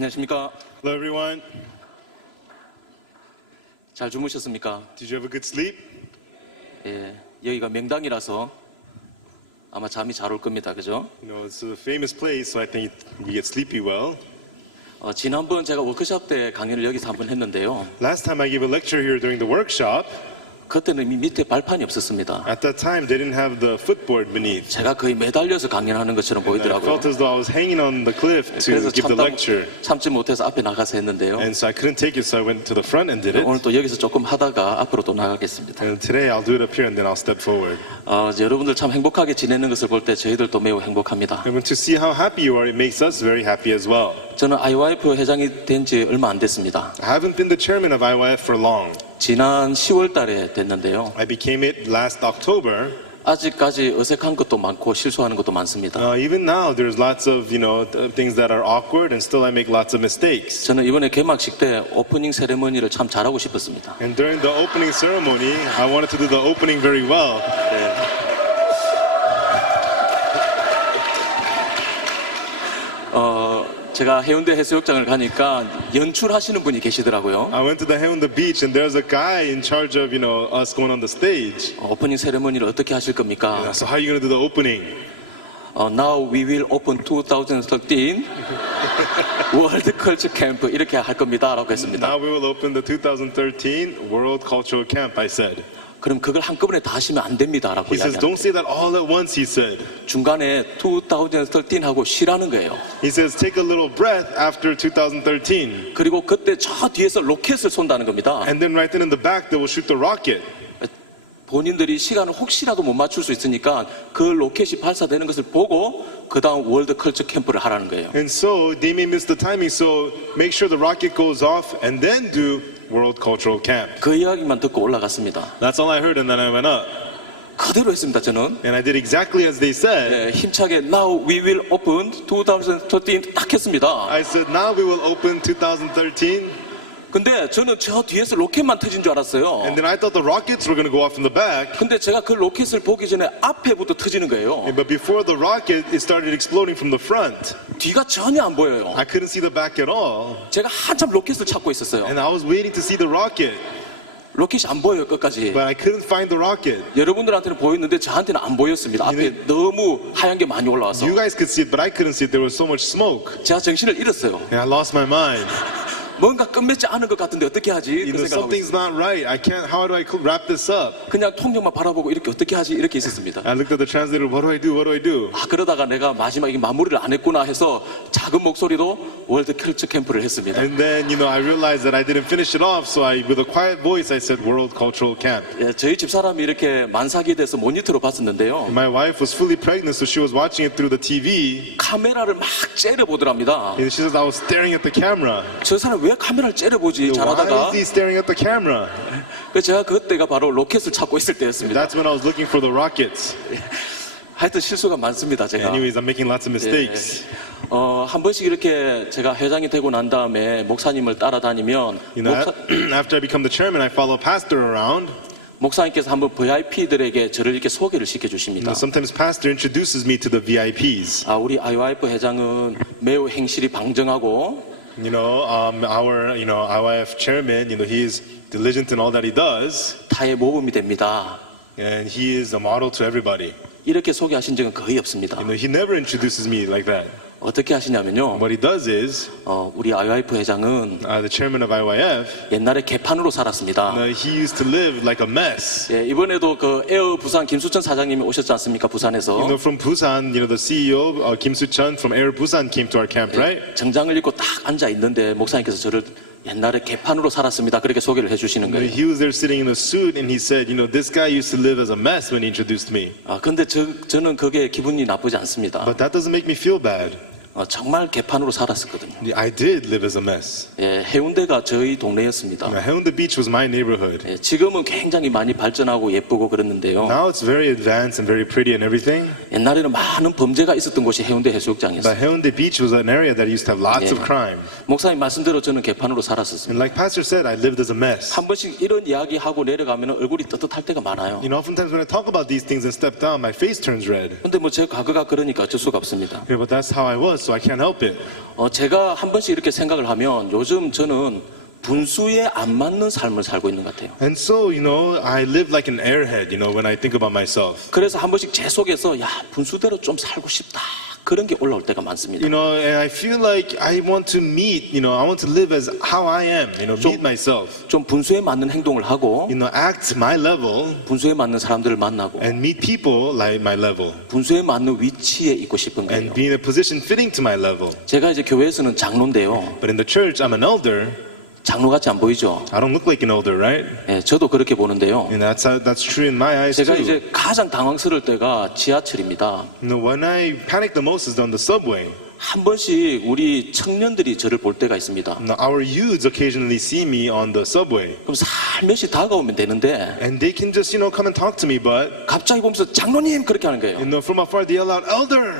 안녕하십니까? Hello, everyone. 잘 주무셨습니까? Did you have a good sleep? 예, 여기가 명당이라서 아마 잠이 잘 올 겁니다. 그죠? You know, it's a famous place, so I think you get sleepy well. 지난번 제가 워크숍 때 강연을 여기서 한번 했는데요. Last time I gave a lecture here during the workshop, 그때는 이미 밑에 발판이 없었습니다. at that time they didn't have the footboard beneath. 제가 거의 매달려서 강연하는 것처럼 And I 보이더라고요. felt as though I was hanging on the cliff to 그래서 give the lecture. 참지 못해서 앞에 나가서 했는데요. And so I couldn't take it, so I went to the front and did it. 오늘 또 여기서 조금 하다가 앞으로 또 나가겠습니다. And today I'll do it up here and then I'll step forward. 여러분들 참 행복하게 지내는 것을 볼 때 저희들도 매우 행복합니다. And to see how happy you are, it makes us very happy as well. 저는 IYF 회장이 된 지 얼마 안 됐습니다. I haven't been the chairman of IYF for long. 지난 10월 달에 됐는데요. I became it last October. 아직까지 어색한 것도 많고 실수하는 것도 많습니다. Even now, there's lots of things that are awkward, and still I make lots of mistakes. 저는 이번에 개막식 때 오프닝 세레머니를 참 잘하고 싶었습니다. And during the opening ceremony, I wanted to do the opening very well. 제가 해운대 해수욕장을 가니까 연출하시는 분이 계시더라고요. I went to the Haeundae beach, and there's a guy in charge of us going on the stage. 오프닝 세레머니를 어떻게 하실 겁니까? So how are you going to do the opening? Now we will open 2013 World Culture Camp 이렇게 할 겁니다라고 했습니다. Now we will open the 2013 World Cultural Camp, I said. 그럼 그걸 한꺼번에 다 하시면 안 됩니다라고 He says, 이야기합니다. don't say that all at once, he said. 중간에 2013 하고 쉬라는 거예요. He says, take a little breath after 2013. 그리고 그때 저 뒤에서 로켓을 쏜다는 겁니다. And then right then in the back, they will shoot the rocket. 본인들이 시간을 혹시라도 못 맞출 수 있으니까 그 로켓이 발사되는 것을 보고 그 다음 월드 컬처 캠프를 하라는 거예요. And so they may miss the timing, so make sure the rocket goes off and then do World Cultural Camp. 그 이야기만 듣고 올라갔습니다. That's all I heard, and then I went up. 그대로 했습니다, 저는. And I did exactly as they said. 힘차게 Now we will open 2013 딱 했습니다. I said, now we will open 2013. 근데 저는 저 뒤에서 로켓만 터진 줄 알았어요. And then I thought the rockets were going to go off in the back. 근데 제가 그 로켓을 보기 전에 앞에부터 터지는 거예요. But before the rocket, it started exploding from the front. 뒤가 전혀 안 보여요. I couldn't see the back at all. 제가 한참 로켓을 찾고 있었어요. And I was waiting to see the rocket, 로켓이 안 보여요, 끝까지. but I couldn't find the rocket. 여러분들한테는 보였는데 저한테는 안 보였습니다. 앞에 너무 하얀 게 많이 올라와서. You guys could see it, but I couldn't see it. There was so much smoke. 제가 정신을 잃었어요. And I lost my mind. 뭔가 끝맺지 않은 것 같은데 어떻게 하지? 그 생각하고 Something's not right. how do I wrap this up? 그냥 통역만 바라보고 이렇게 어떻게 하지? 이렇게 있었습니다. I looked at the translator, what do I do? What do I do? 그러다가 내가 마지막에 마무리를 안 했구나 해서 작은 목소리로 월드 컬처 캠프를 했습니다. And then, I realized that I didn't finish it off, so with a quiet voice, I said World Cultural Camp. 저희 집사람이 이렇게 만삭이 돼서 모니터로 봤었는데요. My wife was fully pregnant, so she was watching it through the TV. 카메라를 막 째려보더랍니다. And she says, I was staring at the camera. 저 사람 왜 카메라를 째려보지? Why 잘하다가. is he staring at the camera? 그래서 제가 그때가 바로 로켓을 찾고 있을 때였습니다. That's when I was looking for the rockets. 하여튼 실수가 많습니다, 제가. Anyways, I'm making lots of mistakes. 한 번씩 이렇게 제가 회장이 되고 난 다음에 목사님을 따라다니면 After I become the chairman, I follow pastor around. 목사님께서 한번 VIP들에게 저를 이렇게 소개를 시켜주십니다. Sometimes pastor introduces me to the VIPs. 우리 IYF 회장은 매우 행실이 방정하고 our IYF chairman, he is diligent in all that he does. 타의 모범이 됩니다. And he is a model to everybody. 이렇게 소개하신 적은 거의 없습니다. He never introduces me like that. 어떻게 하시냐면요. What he does is, 우리 IYF 회장은 the chairman of IYF, 옛날에 개판으로 살았습니다. he used to live like a mess. 이번에도 그 에어 부산 김수천 사장님이 오셨지 않습니까? 부산에서. From Busan, the CEO Kim Soo-chun from Air Busan came to our camp, right? 정장을 입고 딱 앉아 있는데 목사님께서 저를 옛날에 개판으로 살았습니다. 그렇게 소개를 해주시는 거예요. He was there sitting in a suit, and he said, this guy used to live as a mess when he introduced me. 근데 저는 그게 기분이 나쁘지 않습니다. But that doesn't make me feel bad. 정말 개판으로 살았었거든요. I did live as a mess. 해운대가 저희 동네였습니다. Haeundae Beach was my neighborhood. 지금은 굉장히 많이 발전하고 예쁘고 그랬는데요. Now it's very advanced and very pretty and everything. 옛날에는 많은 범죄가 있었던 곳이 해운대 해수욕장이었어요. But Haeundae Beach was an area that used to have lots of crime. 목사님 말씀대로 저는 개판으로 살았었습니다. And like Pastor said, I lived as a mess. 한 번씩 이런 이야기하고 내려가면 얼굴이 떳떳할 때가 많아요. Oftentimes when I talk about these things and step down, my face turns red. 근데 제 과거가 그러니까 어쩔 수가 없습니다. But that's how I was, so so I can't help it. 제가 한 번씩 이렇게 생각을 하면 요즘 저는 분수에 안 맞는 삶을 살고 있는 것 같아요. And so, I live like an airhead, when I think about myself. 그래서 한 번씩 제 속에서 야 분수대로 좀 살고 싶다 그런 게 올라올 때가 많습니다. And I feel like I want to meet, I want to live as how I am, meet myself. 좀 분수에 맞는 행동을 하고 Act my level 분수에 맞는 사람들을 만나고 and meet people like my level. 분수에 맞는 위치에 있고 싶은 거예요. And be in a position fitting to my level. 제가 이제 교회에서는 장로인데요. But in the church, I'm an elder. 장로같이 안 보이죠? I don't look like an elder, right? 예, 저도 그렇게 보는데요. And that's true in my eyes 제가 too. 이제 가장 당황스러울 때가 지하철입니다. When I panic the most is on the subway. 한 번씩 우리 청년들이 저를 볼 때가 있습니다. Our youths occasionally see me on the subway. 그럼 살며시 다가오면 되는데 And they can just, come and talk to me, but, 갑자기 보면서 장로님 그렇게 하는 거예요. from afar they yell out, elder!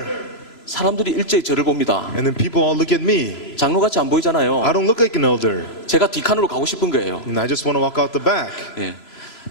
사람들이 일제히 저를 봅니다. And then people all look at me. 장로같이 안 보이잖아요. I don't look like an elder. 제가 뒷칸으로 가고 싶은 거예요. And I just want to walk out the back. 예.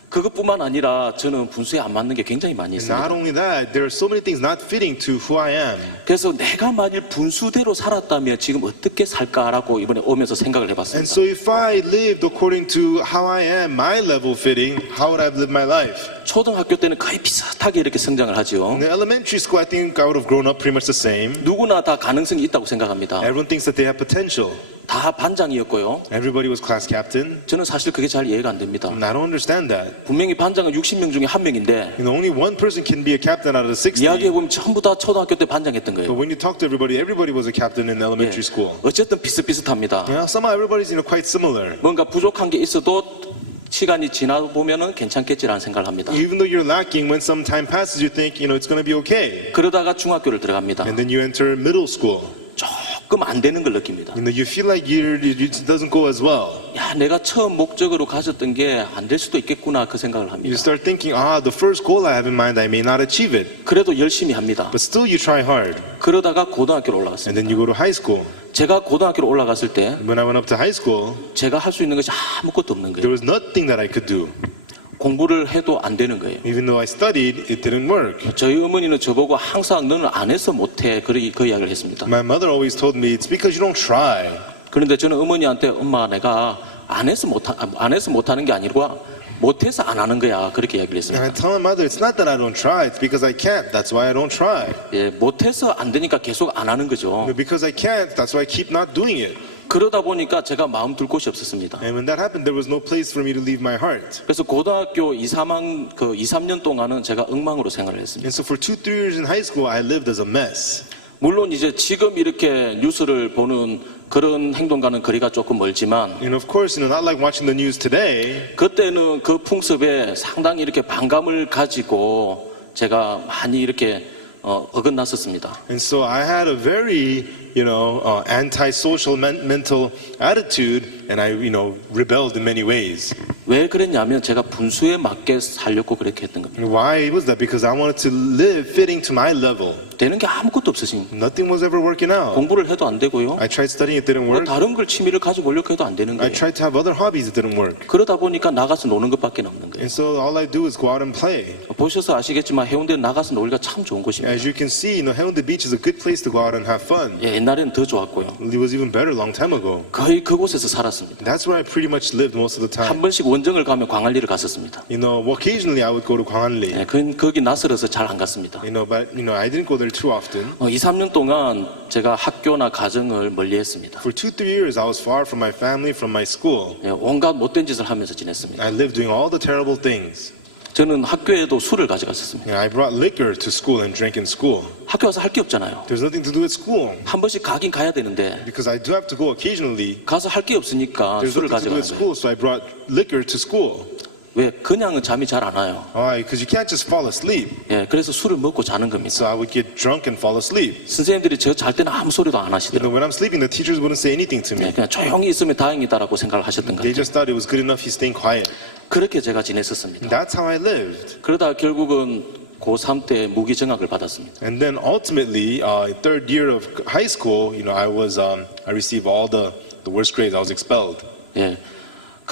그것뿐만 아니라 저는 분수에 안 맞는 게 굉장히 많이 And 있습니다. not only that, there are so many things not fitting to who I am. 그래서 내가 만일 분수대로 살았다면 지금 어떻게 살까라고 이번에 오면서 생각을 And 해봤습니다. so if I lived according to how I am, my level fitting, how would I have lived my life? 초등학교 때는 거의 비슷하게 이렇게 성장을 하죠. In the elementary school, I think I would have grown up pretty much the same. 누구나 다 가능성이 있다고 생각합니다. Everyone thinks that they have potential. 다 반장이었고요. Everybody was class captain. 저는 사실 그게 잘 이해가 안 됩니다. And I don't understand that. 분명히 반장은 60명 중에 한 명인데 Only one person can be a captain out of the 60. 이야기해보면 전부 다 초등학교 때 반장했던 But 거예요. when you talk to everybody, everybody was a captain in elementary 예. school. 어쨌든 비슷비슷합니다. Somehow everybody's quite similar. 뭔가 부족한 게 있어도 시간이 지나 보면은 괜찮겠지라는 생각을 합니다. Even though you're lacking, when some time passes, you think, it's going to be okay. 그러다가 중학교를 들어갑니다. And then you enter middle school. 조금 안 되는 걸 느낍니다. You feel like it doesn't go as well. 야, 내가 처음 목적으로 가졌던 게 안 될 수도 있겠구나 그 생각을 You 합니다. start thinking, the first goal I have in mind, I may not achieve it. 그래도 열심히 합니다. But still you try hard. 그러다가 고등학교로 And 올라갔습니다. then you go to high school. 제가 고등학교로 올라갔을 때 When I went up to high school, 제가 할 수 있는 것이 아무것도 없는 there 거예요. was nothing that I could do. 공부를 해도 안 되는 거예요. Even though I studied, it didn't work. 저희 어머니는 저보고 항상 너는 안 해서 못해 그 이야기를 했습니다. My mother always told me, it's because you don't try. 그런데 저는 어머니한테 엄마 내가 안 해서 못하는 게 아니고 못해서 안 하는 거야 그렇게 이야기를 And I 했습니다. tell my mother, it's not that I don't try, it's because I can't. That's why I don't try. 예, 못해서 안 되니까 계속 안 하는 거죠. But because I can't, that's why I keep not doing it. 그러다 보니까 제가 마음 둘 곳이 없었습니다. And when that happened, there was no place for me to leave my heart. 그래서 고등학교 2, 3년 동안은 제가 엉망으로 생활을 했습니다. And so for 2-3 years in high school, I lived as a mess. 물론 이제 지금 이렇게 뉴스를 보는 그런 행동과는 거리가 조금 멀지만 And of course, not like watching the news today. 그때는 그 풍습에 상당히 이렇게 반감을 가지고 제가 많이 이렇게 어긋났었습니다. And so I had a very, anti-social mental attitude, and I, rebelled in many ways. 왜 그랬냐면 제가 분수에 맞게 살려고 그렇게 했던 겁니다. And why was that? Because I wanted to live fitting to my level. 되는 게 아무것도 없으신 Nothing was ever working out. 공부를 해도 안 되고요. I tried studying, it didn't 뭐 work. 다른 걸 취미를 가져보려고 해도 안 되는 I 거예요. tried to have other hobbies, it didn't work. 그러다 보니까 나가서 노는 것밖에 없는 거예요. And so all I do is go out and play. 보셔서 아시겠지만 해운대는 나가서 놀기가 참 좋은 곳입니다. As you can see, Haeundae Beach is a good place to go out and have fun. 예, 옛날에는 더 좋았고요. It was even better a long time ago. 거의 그곳에서 살았습니다. That's where I pretty much lived most of the 한 time. 번씩 원정을 가면 광안리를 갔었습니다. Occasionally I would go to Gwanghwaneoli. 예, 거기 낯설어서 잘 안 갔습니다. But I didn't go there too often. 2, 3년 동안 제가 학교나 가정을 멀리했습니다. For 2-3 years, I was far from my family, from my school. 예, 온갖 못된 짓을 하면서 지냈습니다. I lived doing all the terrible things. 저는 학교에도 술을 가져갔었습니다. I brought liquor to school and drank in school. 학교 와서 할 게 없잖아요. There's nothing to do at school 한 번씩 가긴 가야 되는데 because I do have to go occasionally. 가서 할 게 없으니까 There's 술을 nothing to do 가져가는 at 거예요. school, so I brought liquor to school. 왜? 그냥은 잠이 잘 안 와요. Why? Because you can't just fall asleep. 예, 그래서 술을 먹고 자는 겁니다. So I would get drunk and fall asleep. 선생님들이 저 잘 때는 아무 소리도 안 하시더라고요. When I'm sleeping, the teachers wouldn't say anything to 예, me. 그냥 조용히 있으면 다행이다라고 생각을 하셨던 것 They 같아요. just thought it was good enough he's staying quiet. 그렇게 제가 지냈었습니다. That's how I lived. 그러다 결국은 고3 때 무기정학을 받았습니다. And then ultimately, third year of high school, I received all the worst grades. I was expelled. 예,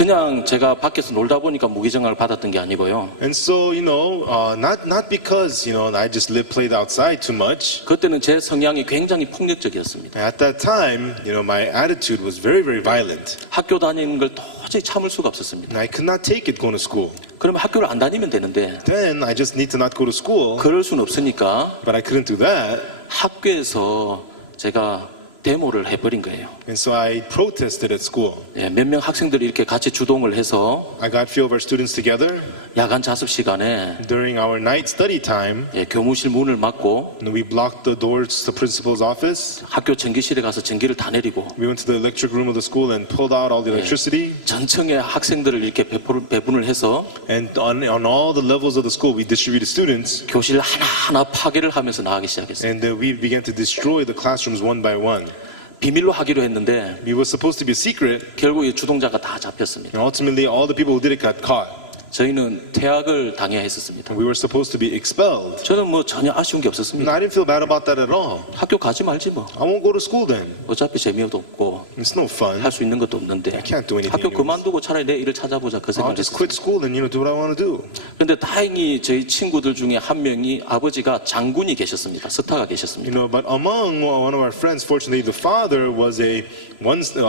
그냥 제가 밖에서 놀다 보니까 무기징역을 받았던 게 아니고요. And so, not because, I just played outside too much. 그때는 제 성향이 굉장히 폭력적이었습니다. At that time, my attitude was very, very violent. 학교 다니는 걸 도저히 참을 수가 없었습니다. And I could not take it going to school. 그러면 학교를 안 다니면 되는데 Then I just need to not go to school, 그럴 수는 없으니까 but I couldn't do that. 학교에서 제가 데모를 해버린 거예요. And so I protested at school. 예, 몇 명 학생들이 이렇게 같이 주동을 해서 I got a few of our students together 야간 자습 시간에 during our night study time, 예, 교무실 문을 막고 and we blocked the doors to the principal's office. 학교 전기실에 가서 전기를 다 내리고 We went to the electric room of the school and pulled out all the electricity. 전층의 학생들을 이렇게 배분을 해서 And on all the levels of the school, we distributed students. 교실 하나하나 파괴를 하면서 나가기 시작했어요. And we began to destroy the classrooms one by one. 비밀로 하기로 했는데 It was supposed to be a secret, 결국 이 주동자가 다 잡혔습니다. and ultimately all the people who did it got caught. 저희는 퇴학을 당해야 했었습니다. And we were supposed to be expelled. 저는 뭐 전혀 아쉬운 게 And 없었습니다. I didn't feel bad about that at all. 학교 가지 말지 뭐. I won't go to school then. 어차피 재미도 없고 It's no fun. 할 수 있는 것도 없는데 can't do anything 학교 anyways. 그만두고 차라리 내 일을 찾아보자 그 I'll 생각을 just 했어요. quit school and do what I want to do. 근데 다행히 저희 친구들 중에 한 명이 아버지가 장군이 계셨습니다. 스타가 계셨습니다. But among one of our friends, fortunately, the father was a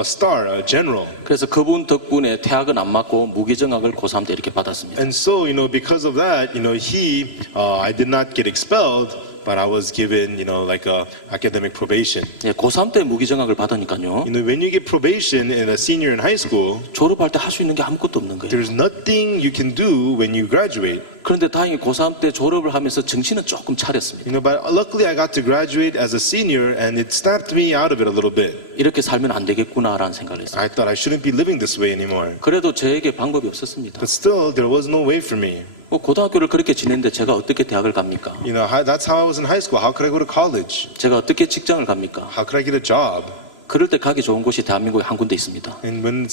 star, a general. 그래서 그분 덕분에 퇴학은 안 맞고 무기정학을 고3 때 이렇게 받았습니다. And so, because of that, I did not get expelled, but I was given, like a academic probation. 예, 고3 때 무기정학을 받으니까요. When you get probation in a senior in high school, 졸업할 때 할 수 있는 게 아무것도 없는 거예요. there's nothing you can do when you graduate. 그런데 다행히 고3 때 졸업을 하면서 정신은 조금 차렸습니다. But luckily I got to graduate as a senior, and it snapped me out of it a little bit. 이렇게 살면 안 되겠구나라는 생각을 했어요. I thought I shouldn't be living this way anymore. 그래도 저에게 방법이 없었습니다. But still, there was no way for me. 고등학교를 그렇게 지냈는데 제가 어떻게 대학을 갑니까? That's how I was in high school. How could I go to college? 제가 어떻게 직장을 갑니까? How could I get a job? 그럴 때 가기 좋은 곳이 대한민국에 한 군데 있습니다. And when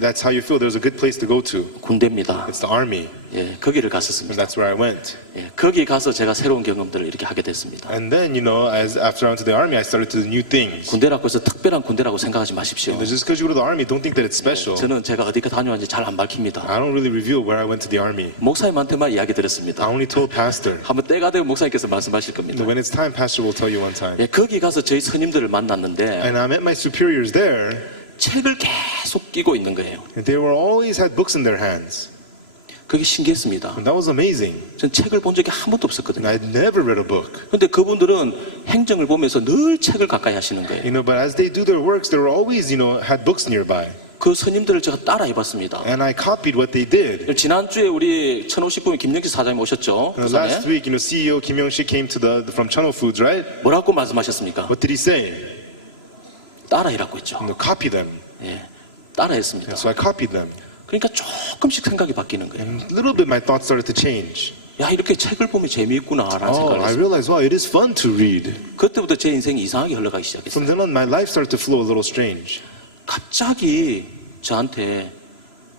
that's how you feel, there's a good place to go to. 군대입니다. It's the army. 예, 거기를 And 갔었습니다. that's where I went. 예, 거기 가서 제가 새로운 경험들을 이렇게 하게 됐습니다. And then, after I went to the army, I started to do new things. 군대라고 해서 특별한 군대라고 생각하지 마십시오. Just because you go to the army, don't think that it's special. 저는 제가 어디 다녀왔는지 잘 안 밝힙니다. I don't really reveal where I went to the army. 목사님한테만 이야기 I 들었습니다. only told pastor. 한번 때가 되면 목사님께서 말씀하실 겁니다. When it's time, pastor will tell you one time. 예, 거기 가서 저희 스님들을 만났는데 And I met my superiors there, 책을 계속 끼고 있는 거예요. and they were always had books in their hands. 그게 신기했습니다. And that was amazing. 전 책을 본 적이 한 번도 없었거든요. And I'd never read a book. 근데 그분들은 행정을 보면서 늘 책을 가까이 하시는 거예요. But as they do their works, they were always, had books nearby. 그 스님들을 제가 따라해봤습니다. And I copied what they did. 지난주에 우리 천호식품의 김영기 사장님 오셨죠? 부산에. Last week, CEO Kim Young-sik came from Channel Foods, right? 뭐라고 말씀하셨습니까? What did he say? 따라해라고 했죠. Copy them. 예, 따라했습니다. And so I copied them. 그러니까 조금씩 생각이 바뀌는 거예요. And little bit, my thoughts started to change. 야, 이렇게 책을 보면 재미있구나라는 생각을 I 했어요. realized, wow, it is fun to read. 그때부터 제 인생이 이상하게 흘러가기 시작했어요. From then on, my life started to flow a little strange. 갑자기 저한테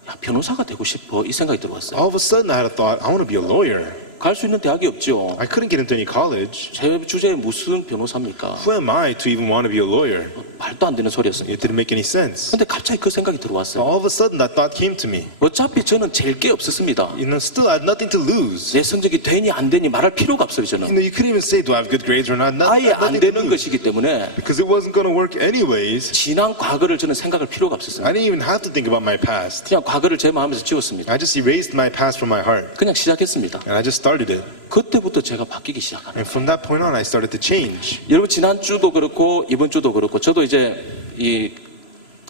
야, 변호사가 되고 싶어 이 생각이 들어왔어요. All of a sudden, I had a thought, I want to be a lawyer. 갈 수 있는 대학이 없죠. I couldn't get into any college. 제 주제에 무슨 변호사입니까? Who am I to even want to be a lawyer? 말도 안 되는 소리였습니다. It didn't make any sense. 근데 갑자기 그 생각이 들어왔어요. All of a sudden, that thought came to me. 어차피 저는 잴 게 없었습니다. Still, I had nothing to lose. 내 성적이 되니 안 되니 말할 필요가 없어요. 저는 You couldn't even say, do I have good grades or not? 아예 안 Nothing to 되는 lose. 것이기 때문에 Because it wasn't going to work anyways. 지난 과거를 저는 생각할 필요가 없었어요. I didn't even have to think about my past. 그냥 과거를 제 마음에서 지웠습니다. I just erased my past from my heart. 그냥 시작했습니다. And I just started it. 그때부터 제가 바뀌기 시작합니다. And from that point on, I started to change. 여러분 지난주도 그렇고 이번 주도 그렇고 저도 이제 이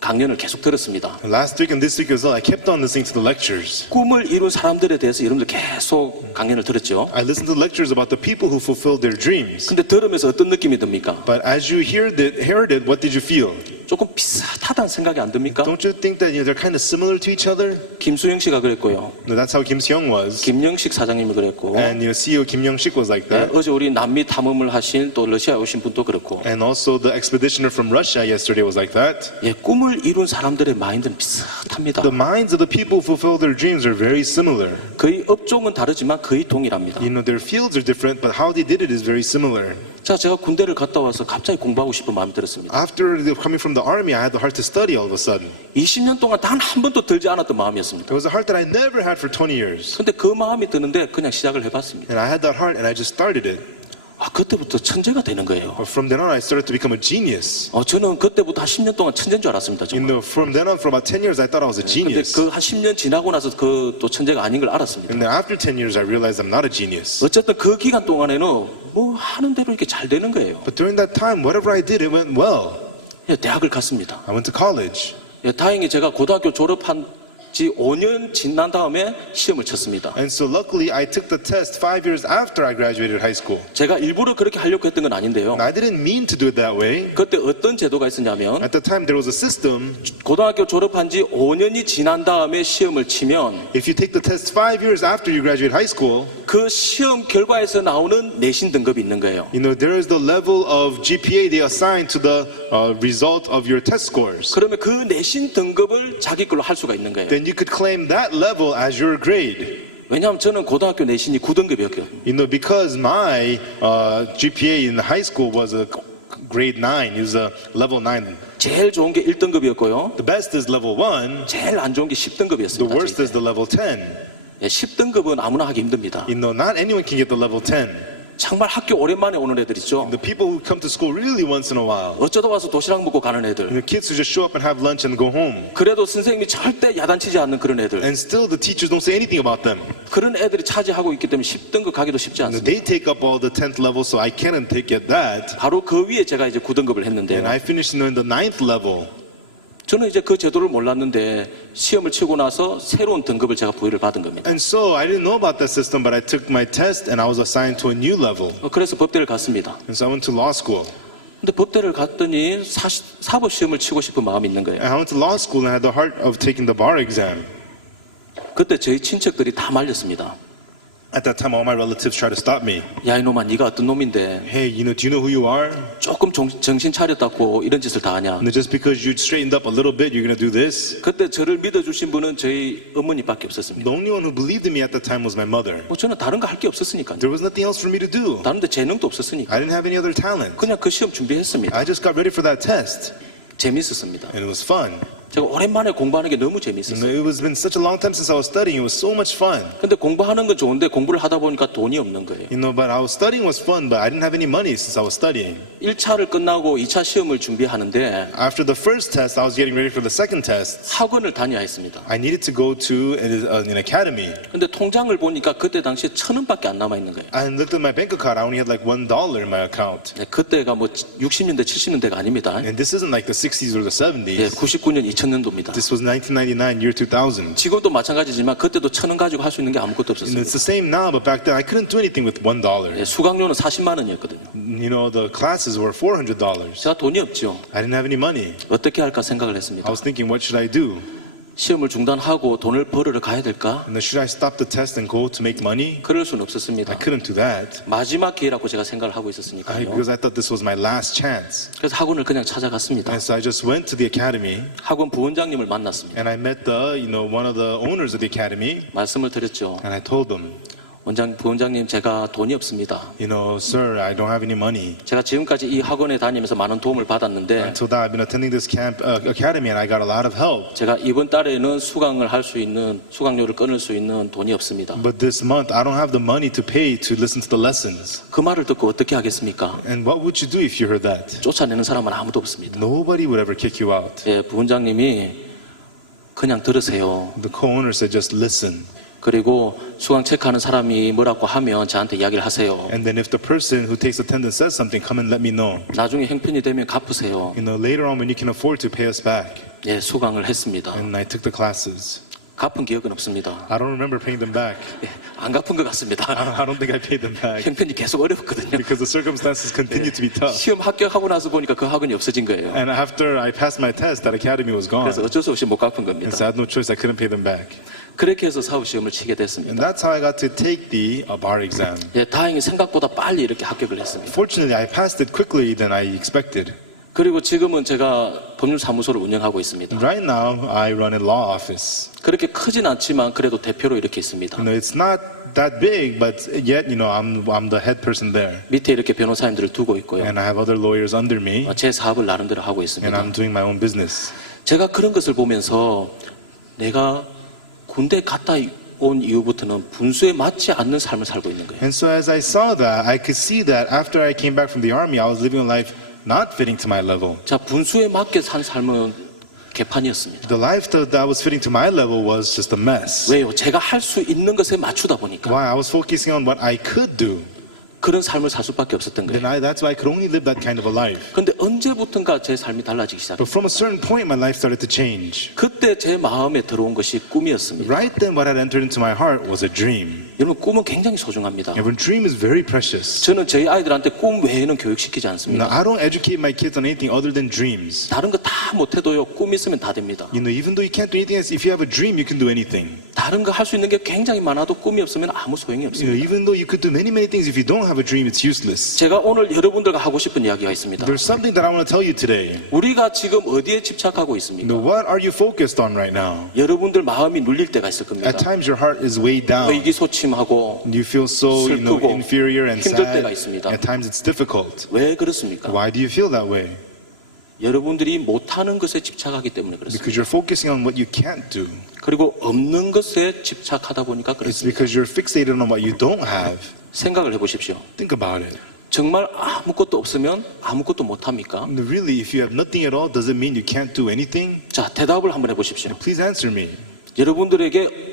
강연을 계속 들었습니다. Last week and this week as well, I kept on listening to the lectures. 꿈을 이룬 사람들에 대해서 여러분들 계속 강연을 들었죠. I listened to the lectures about the people who fulfilled their dreams. 근데 들으면서 어떤 느낌이 듭니까? But as you heard it, what did you feel? 조금 비슷하다는 생각이 안 듭니까? Don't you think that they're kind of similar to each other? 김수영 씨가 그랬고요. That's how Kim Seong was. 김영식 사장님이 그랬고 And CEO Kim Young-sik was like 네, that. 어제 우리 남미 탐험을 하신 또 러시아에 오신 분도 그렇고 And also the expeditioner from Russia yesterday was like that. 예, 꿈을 이룬 사람들의 마인드는 비슷합니다. The minds of the people who fulfill their dreams are very similar. 거의 업종은 다르지만 거의 동일합니다. Their fields are different, but how they did it is very similar. 자, 제가 군대를 갔다 와서 갑자기 공부하고 싶은 마음이 들었습니다. After coming from the army, I had the heart to study all of a sudden. 20년 동안 단 한 번도 들지 않았던 마음이었습니다. It was a heart that I never had for 20 years. 근데 그 마음이 드는데 그냥 시작을 해봤습니다. And I had that heart and I just started it. 그때부터 천재가 되는 거예요. But from then on, I started to become a genius. 저는 그때부터 한 10년 동안 천재인 줄 알았습니다. 정말. From then on, for about 10 years, I thought I was a 근데 genius. 그 한 10년 지나고 나서 그 또 천재가 아닌 걸 알았습니다. And then after 10 years, I realized I'm not a genius. 어쨌든 그 기간 동안에는 뭐 하는 대로 이렇게 잘 되는 거예요. But during that time, whatever I did, it went well. 대학을 갔습니다. I went to college. 다행히 제가 고등학교 졸업한 지 5년 지난 다음에 시험을 쳤습니다. And so luckily, I took the test 5 years after I graduated high school. 제가 일부러 그렇게 하려고 했던 건 아닌데요. And I didn't mean to do it that way. 그때 어떤 제도가 있었냐면 At the time, there was a system. 고등학교 졸업한 지 5년이 지난 다음에 시험을 치면 If you take the test 5 years after you graduate high school, 그 시험 결과에서 나오는 내신 등급이 있는 거예요. there is the level of GPA they assign to the result of your test scores. 그러면 그 내신 등급을 자기 걸로 할 수가 있는 거예요. Then you could claim that level as your grade. 왜냐하면 저는 고등학교 내신이 9등급이었거든요. Because my GPA in high school was a grade 9, it was a level 9. 제일 좋은 게 1등급이었고요. The best is level 1, 제일 안 좋은 게 the 10등급이었습니다. worst is the level 10. 10등급은 아무나 하기 힘듭니다. Not anyone can get the level 10. 정말 학교 오랜만에 오는 애들 있죠. The people who come to school really once in a while. 어쩌다 와서 도시락 먹고 가는 애들. The kids who just show up and have lunch and go home. 그래도 선생님이 절대 야단치지 않는 그런 애들. And still the teachers don't say anything about them. 그런 애들이 차지하고 있기 때문에 10등급 가기도 쉽지 않습니다. They take up all the 10th level, so I can't get that. 바로 그 위에 제가 이제 9등급을 And 했는데요. I finished in the 9th level. 저는 이제 그 제도를 몰랐는데 시험을 치고 나서 새로운 등급을 제가 부여를 받은 겁니다. And so I didn't know about that system, but I took my test and I was assigned to a new level. 그래서 법대를 갔습니다. And so I went to law school. 근데 법대를 갔더니 사법 시험을 치고 싶은 마음이 있는 거예요. And I went to law school and I had the heart of taking the bar exam. 그때 저희 친척들이 다 말렸습니다. At that time, all my relatives tried to stop me. 야 이놈아 네가 어떤 놈인데 Hey, do you know who you are? 조금 정신 차렸다고 이런 짓을 다 하냐. And just because you straightened up a little bit, you're going to do this? 그때 저를 믿어주신 분은 저희 어머니밖에 없었습니다. The only one who believed in me at that time was my mother. 저는 다른 거 할 게 없었으니까요. There was nothing else for me to do. 다른데 재능도 없었으니까 I didn't have any other talent. 그냥 그 시험 준비했습니다. I just got ready for that test. 재밌었습니다. And it was fun. 제가 오랜만에 공부하는 게 너무 And 재밌었어요. it was been such a long time since I was studying. It was so much fun. 근데 공부하는 건 좋은데 공부를 하다 보니까 돈이 없는 거예요. But I was studying was fun, but I didn't have any money since I was studying. 1차를 끝나고 2차 시험을 준비하는데 After the first test, I was getting ready for the second test. 학원을 다녀야 했습니다. I needed to go to an academy. 근데 통장을 보니까 그때 당시에 1,000원밖에 안 남아 있는 거예요. I looked at my bank account. I only had like $1 in my account. 그때가 뭐 60년대, 70년대가 아닙니다. And this isn't like the 60s or the 70s. 99년, 2000년도입니다. This was 1999, year 2000. 지금도 마찬가지지만 그때도 1,000원 가지고 할 수 있는 게 아무것도 And 없었어요. it's the same now, but back then I couldn't do anything with $1. 수강료는 40만 원이었거든요. The classes were $400. 제가 돈이 없죠. I didn't have any money. 어떻게 할까 생각을 I 했습니다. was thinking, what should I do? 시험을 중단하고 돈을 벌으러 가야 될까? And then should I stop the test and go to make money? 그럴 수는 I 없었습니다. couldn't do that. 마지막 기회라고 제가 생각을 하고 있었으니까요. Because I thought this was my last chance. 그래서 학원을 그냥 찾아갔습니다. And so I just went to the academy 학원 부원장님을 만났습니다. and I met one of the owners of the academy 말씀을 드렸죠. and I told them, 부원장님 제가 돈이 없습니다. sir, I don't have any money. 제가 지금까지 이 학원에 다니면서 많은 도움을 받았는데 Until now, I've been attending this academy and I got a lot of help. 제가 이번 달에는 수강을 할 수 있는 수강료를 끊을 수 있는 돈이 없습니다. But this month, I don't have the money to pay to listen to the lessons. 그 말을 듣고 어떻게 하겠습니까? And what would you do if you heard that? 쫓아내는 사람은 아무도 없습니다. Nobody would ever kick you out. 부원장님이 그냥 들으세요. The co-owner said, just listen. 그리고 수강 체크하는 사람이 뭐라고 하면 저한테 이야기를 하세요. And then if the person who takes attendance says something, come and let me know. 나중에 형편이 되면 갚으세요. Later on when you can afford to pay us back. 수강을 했습니다. And I took the classes. 갚은 기억은 없습니다. I don't remember paying them back. 안 갚은 것 같습니다. I don't think I paid them back. 형편이 계속 어렵거든요. Because the circumstances continue to be tough. 시험 합격하고 나서 보니까 그 학원이 없어진 거예요. And after I passed my test, that academy was gone. 그래서 어쩔 수 없이 못 갚은 겁니다. And so I had no choice. I couldn't pay them back. 그렇게 해서 사법 시험을 치게 And 됐습니다. that's how I got to take the bar exam. 다행히 생각보다 빨리 이렇게 합격을 했습니다. Fortunately, I passed it quickly than I expected. 그리고 지금은 제가 법률사무소를 운영하고 있습니다. Right now, I run a law office. 그렇게 크진 않지만 그래도 대표로 이렇게 있습니다. It's not that big, but yet, I'm the head person there. 밑에 이렇게 변호사님들을 두고 있고요. And I have other lawyers under me, 제 사업을 나름대로 하고 and 있습니다. I'm doing my own business. 제가 그런 것을 보면서 내가 군대 갔다 온 이후부터는 분수에 맞지 않는 삶을 살고 있는 거예요. And so as I saw that, I could see that after I came back from the army, I was living a life not fitting to my level. 자, 분수에 맞게 산 삶은 개판이었습니다. The life that was fitting to my level was just a mess. 왜요? 제가 할 수 있는 것에 맞추다 보니까 Why? I was focusing on what I could do. 그런 삶을 살 수밖에 없었던 Then 거예요. that's why I could only live that kind of a life. 근데 언제부턴가 제 삶이 달라지기 시작했어요. But from a certain point, my life started to change. 그때 제 마음에 들어온 것이 꿈이었습니다. Right then, what had entered into my heart was a dream. 여러분, 꿈은 굉장히 소중합니다. And a dream is very precious. 저는 저희 아이들한테 꿈 외에는 교육시키지 Now, 않습니다. I don't educate my kids on anything other than dreams. 다른 거 다 못해도요, 꿈 있으면 다 됩니다. Even though you can't do anything else, if you have a dream, you can do anything. 다른 거 할 수 있는 게 굉장히 많아도 꿈이 없으면 아무 소용이 없습니다. Even though you could do many, many things, if you don't have a dream, it's useless. 제가 오늘 여러분들과 하고 싶은 이야기가 있습니다. There's something that I want to tell you today. 우리가 지금 어디에 집착하고 있습니까? What are you focused on right now? 여러분들 마음이 눌릴 때가 있을 겁니다. At times, your heart is weighed down. 의기소침하고 You feel so, 슬프고 inferior and 힘들 sad. 때가 있습니다. At times, it's difficult. 왜 그렇습니까? Why do you feel that way? 여러분들이 못하는 것에 집착하기 때문에 그렇습니다. Because you're focusing on what you can't do. 그리고 없는 것에 집착하다 보니까 It's 그렇습니다. because you're fixated on what you don't have. 생각을 해보십시오. Think about it. 정말 아무것도 없으면 아무것도 못합니까? Really, if you have nothing at all, does it mean you can't do anything? 자, 대답을 한번 해보십시오. Please answer me. 여러분들에게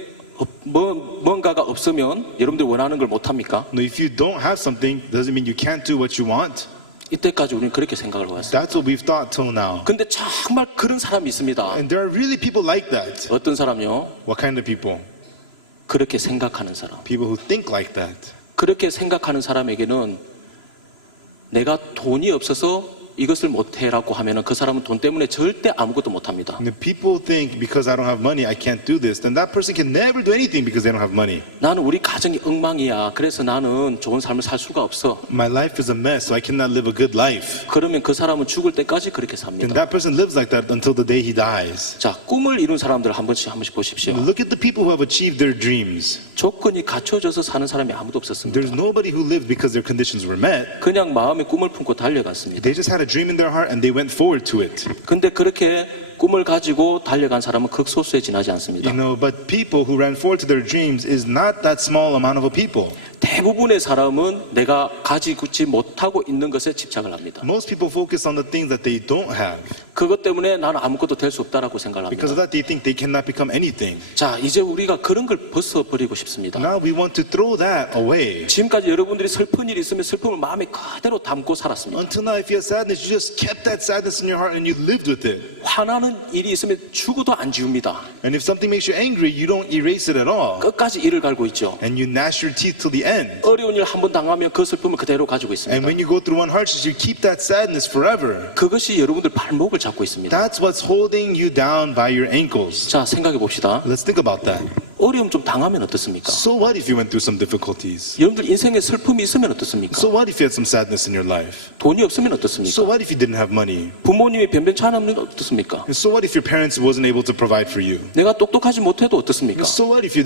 뭔가가 없으면 여러분들이 원하는 걸 못합니까? No, if you don't have something, does it mean you can't do what you want? 이때까지 우리는 그렇게 생각을 해왔어요. That's what we've thought till now. 근데 정말 그런 사람이 있습니다. And there are really people like that. 어떤 사람요? What kind of people? 그렇게 생각하는 사람. People who think like that. 그렇게 생각하는 사람에게는 내가 돈이 없어서 이것을 못해라고 하면은 그 사람은 돈 때문에 절대 아무것도 못합니다. And if people think because I don't have money, I can't do this, then that person can never do anything because they don't have money. 나는 우리 가정이 엉망이야. 그래서 나는 좋은 삶을 살 수가 없어. My life is a mess, so I cannot live a good life. 그러면 그 사람은 죽을 때까지 그렇게 Then 삽니다. that person lives like that until the day he dies. 자, 꿈을 이룬 사람들 한 번씩 보십시오. Look at the people who have achieved their dreams. 조건이 갖춰져서 사는 사람이 아무도 없었습니다. There's nobody who lived because their conditions were met. 그냥 마음에 꿈을 품고 달려갔습니다. They just had a dream in their heart and they went forward to it. 근데 그렇게 꿈을 가지고 달려간 사람은 극소수에 지나지 않습니다. But people who ran forward to their dreams is not that small amount of a people. 대부분의 사람은 내가 가지고 못하고 있는 것에 집착을 합니다. Most people focus on the things that they don't have. 그것 때문에 나는 아무것도 될 수 없다라고 생각을 Because of 합니다. that, they think they cannot become anything. 자, 이제 우리가 그런 걸 벗어버리고 싶습니다. Now we want to throw that away. 지금까지 여러분들이 슬픈 일이 있으면 슬픔을 마음에 그대로 담고 살았습니다. Until now, if you had sadness, you just kept that sadness in your heart and you lived with it. 화나는 일이 있으면 죽어도 안 지웁니다. And if something makes you angry, you don't erase it at all. 끝까지 이를 갈고 있죠. And you gnash your teeth till the end. 어려운 일 한 번 당하면 그 슬픔을 그대로 가지고 And 있습니다. when you go through one hardship, you keep that sadness forever. 그것이 여러분들 발목을 잡고 있습니다. That's what's holding you down by your ankles. 자, 생각해 봅시다. Let's think about that. 어려움 좀 당하면 어떻습니까? So what if you went through some difficulties? 여러분들 인생에 슬픔이 있으면 어떻습니까? So what if you had some sadness in your life? 돈이 없으면 So 어떻습니까? what if you didn't have money? 부모님이 변변찮으면 어떻습니까? So what if your parents wasn't able to provide for you? 내가 똑똑하지 못해도 어떻습니까? So what if you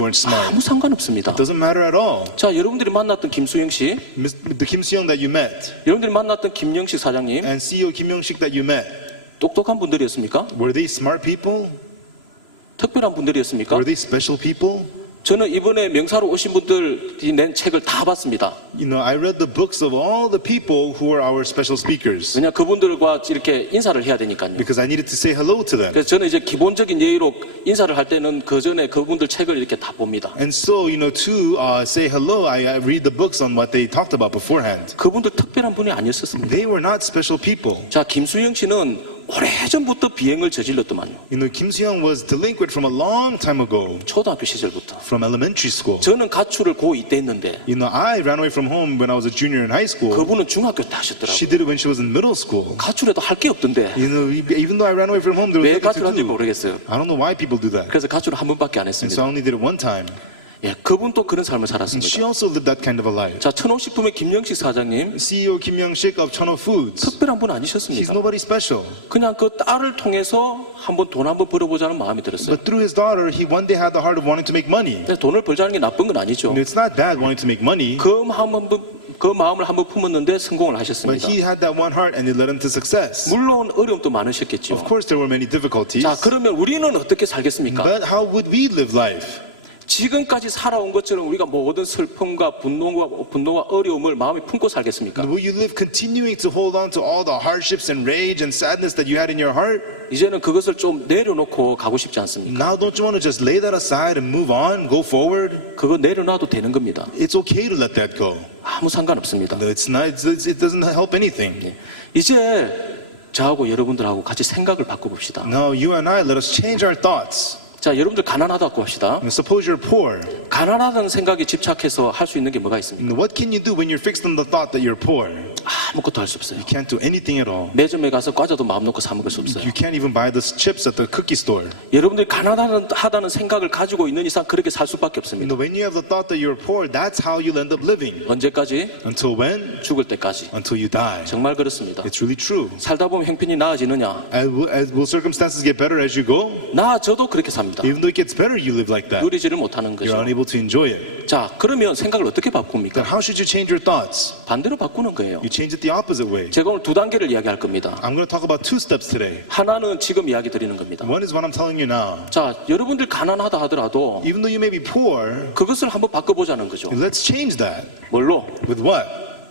weren't smart? 아무 상관없습니다. It doesn't matter at all. 자, 여러분들이 만났던 김수영 씨, The Kim Seong that you met 여러분들이 만났던 김영식 사장님, and CEO Kim Young-sik that you met, 똑똑한 분들이었습니까? were they smart people? 특별한 분들이었습니까? Were they special people? 저는 이번에 명사로 오신 분들이 낸 책을 다 봤습니다. I read the books of all the people who were our special speakers 왜냐 그분들과 이렇게 인사를 해야 되니까요. because I needed to say hello to them. 그래서 저는 이제 기본적인 예의로 인사를 할 때는 그 전에 그분들 책을 이렇게 다 봅니다. And so, to say hello, I read the books on what they talked about beforehand. 그분들 특별한 분이 아니었었습니다. They were not special people. 자, 김수영 씨는 오래전부터 비행을 저질렀더만요. Kim Seong was delinquent from a long time ago, 초등학교 시절부터. from elementary school. 저는 가출을 고2 때 했는데 I ran away from home when I was a junior in high school. 그분은 중학교 때 She 하셨더라고요. did it when she was in middle school. 가출해도 할 게 없던데 Even though I ran away from home, there was 왜 nothing to 가출한지 do. 모르겠어요. I don't know why people do that. 그래서 가출을 한 번밖에 안 And so 했습니다. I only did it one time. 예, 그분도 그런 삶을 And 살았습니다. she also lived that kind of a life. 자, 천호식품의 김영식 사장님 CEO Kim Young-sik of Chono Foods. 특별한 분 He's 아니셨습니다. nobody special. 그냥 그 딸을 통해서 한번 돈 한번 벌어보자는 마음이 들었어요. But through his daughter, he one day had the heart of wanting to make money. 근데 돈을 벌자는 게 나쁜 건 아니죠. And it's not bad wanting to make money, 그 마음을 한번 품었는데 성공을 but 하셨습니다. he had that one heart and it led him to success. 물론 어려움도 많으셨겠죠. Of course, there were many difficulties. 자, 그러면 우리는 어떻게 살겠습니까? But how would we live life? 지금까지 살아온 것처럼 우리가 모든 슬픔과 분노와 어려움을 마음에 품고 살겠습니까? Will you live continuing to hold on to all the hardships and rage and sadness that you had in your heart? 이제는 그것을 좀 내려놓고 가고 싶지 않습니까? Now, don't you want to just lay that aside and move on, go forward? 그거 내려놔도 되는 겁니다. It's okay to let that go. 아무 상관없습니다. No, it's not. It doesn't help anything. 이제 저하고 여러분들하고 같이 생각을 바꿔봅시다. No, you and I, let us change our thoughts. 자, 여러분들 가난하다고 합시다. Suppose you're poor. 가난하다는 생각에 집착해서 할 수 있는 게 뭐가 있습니까? What can you do when you're fixed on the thought that you're poor? 아무것도 할 수 없어요. You can't do anything at all. 매점에 가서 과자도 마음 놓고 사 먹을 수 없어요. You can't even buy the chips at the cookie store. 여러분들이 가난하다는 생각을 가지고 있는 이상 그렇게 살 수밖에 없습니다. When you have the thought that you're poor, that's how you'll end up living. 언제까지? Until when? 죽을 때까지. Until you die. 정말 그렇습니다. It's really true. 살다 보면 형편이 나아지느냐? Will circumstances get better as you go? 나아져도 그렇게 삽니다. Even though it gets better, you live like that. 누리지를 못하는 You're 거죠. unable to enjoy it. 자, 그러면 생각을 어떻게 바꿉니까? Then how should you change your thoughts? 반대로 바꾸는 거예요. You change it the opposite way. 제가 오늘 두 단계를 이야기할 겁니다. I'm going to talk about two steps today. 하나는 지금 이야기 드리는 겁니다. One is what I'm telling you now. 자, 여러분들 가난하다 하더라도 Even though you may be poor, 그것을 한번 바꿔보자는 거죠. let's change that. 뭘로? With what?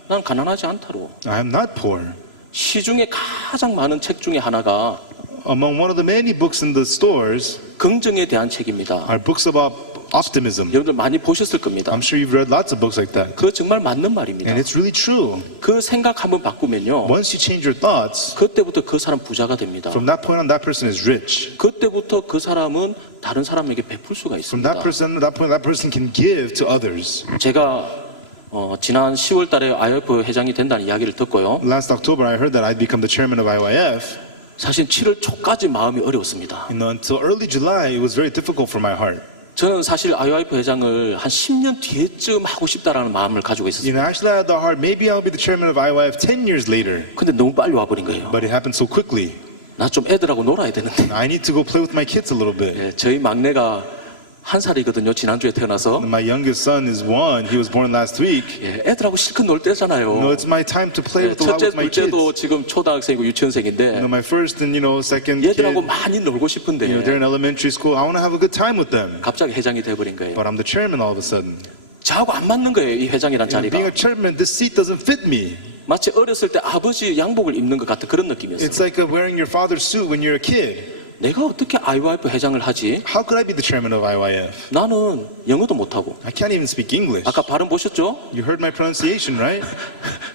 난 가난하지 않다로. I am not poor. 시중에 가장 많은 책 중에 하나가 Among one of the many books in the stores 긍정에 대한 책입니다. are books about optimism. 여러분들 많이 보셨을 겁니다. I'm sure you've read lots of books like that. 그거 정말 맞는 말입니다. And it's really true. 그 생각 한번 바꾸면요. Once you change your thoughts, 그때부터 그 사람 부자가 됩니다. from that point on, that person is rich. 그때부터 그 사람은 다른 사람에게 베풀 수가 From 있습니다. that person can give to others. 제가 지난 10월 달에 IOF 회장이 된다는 이야기를 듣고요. Last October, I heard that I'd become the chairman of IYF. 사실 7월 초까지 마음이 어려웠습니다. Until early July, it was very difficult for my heart. 저는 사실 IOF 회장을 한 10년 뒤에쯤 하고 싶다라는 마음을 가지고 있었어요. Actually, I had the heart, maybe I'll be the chairman of IYF 10 years later. 근데 너무 빨리 와버린 거예요. But it happened so quickly. 나 좀 애들하고 놀아야 되는데. I need to go play with my kids a little bit. 예, 저희 막내가 1살이거든요. 지난주에 태어나서. My youngest son is 1. He was born last week. 예, 애들하고 실컷 놀 때잖아요. No, it's my time to play 예, with a lot 첫째, with my kids. 둘째도 지금 초등학생이고 유치원생인데 My first and second kid, 얘들하고 많이 놀고 싶은데 they're in elementary school. I want to have a good time with them. 갑자기 회장이 돼버린 거예요. But I'm the chairman all of a sudden. 저하고 안 맞는 거예요. 이 회장이란 Being 자리가. a chairman, this seat doesn't fit me. 마치 어렸을 때 아버지 양복을 입는 것 같은 그런 느낌이었어요. It's like wearing your father's suit when you're a kid. 내가 어떻게 IYF 회장을 하지? How could I be the chairman of IYF? 나는 영어도 못하고. I can't even speak English. 아까 발음 보셨죠? You heard my pronunciation, right?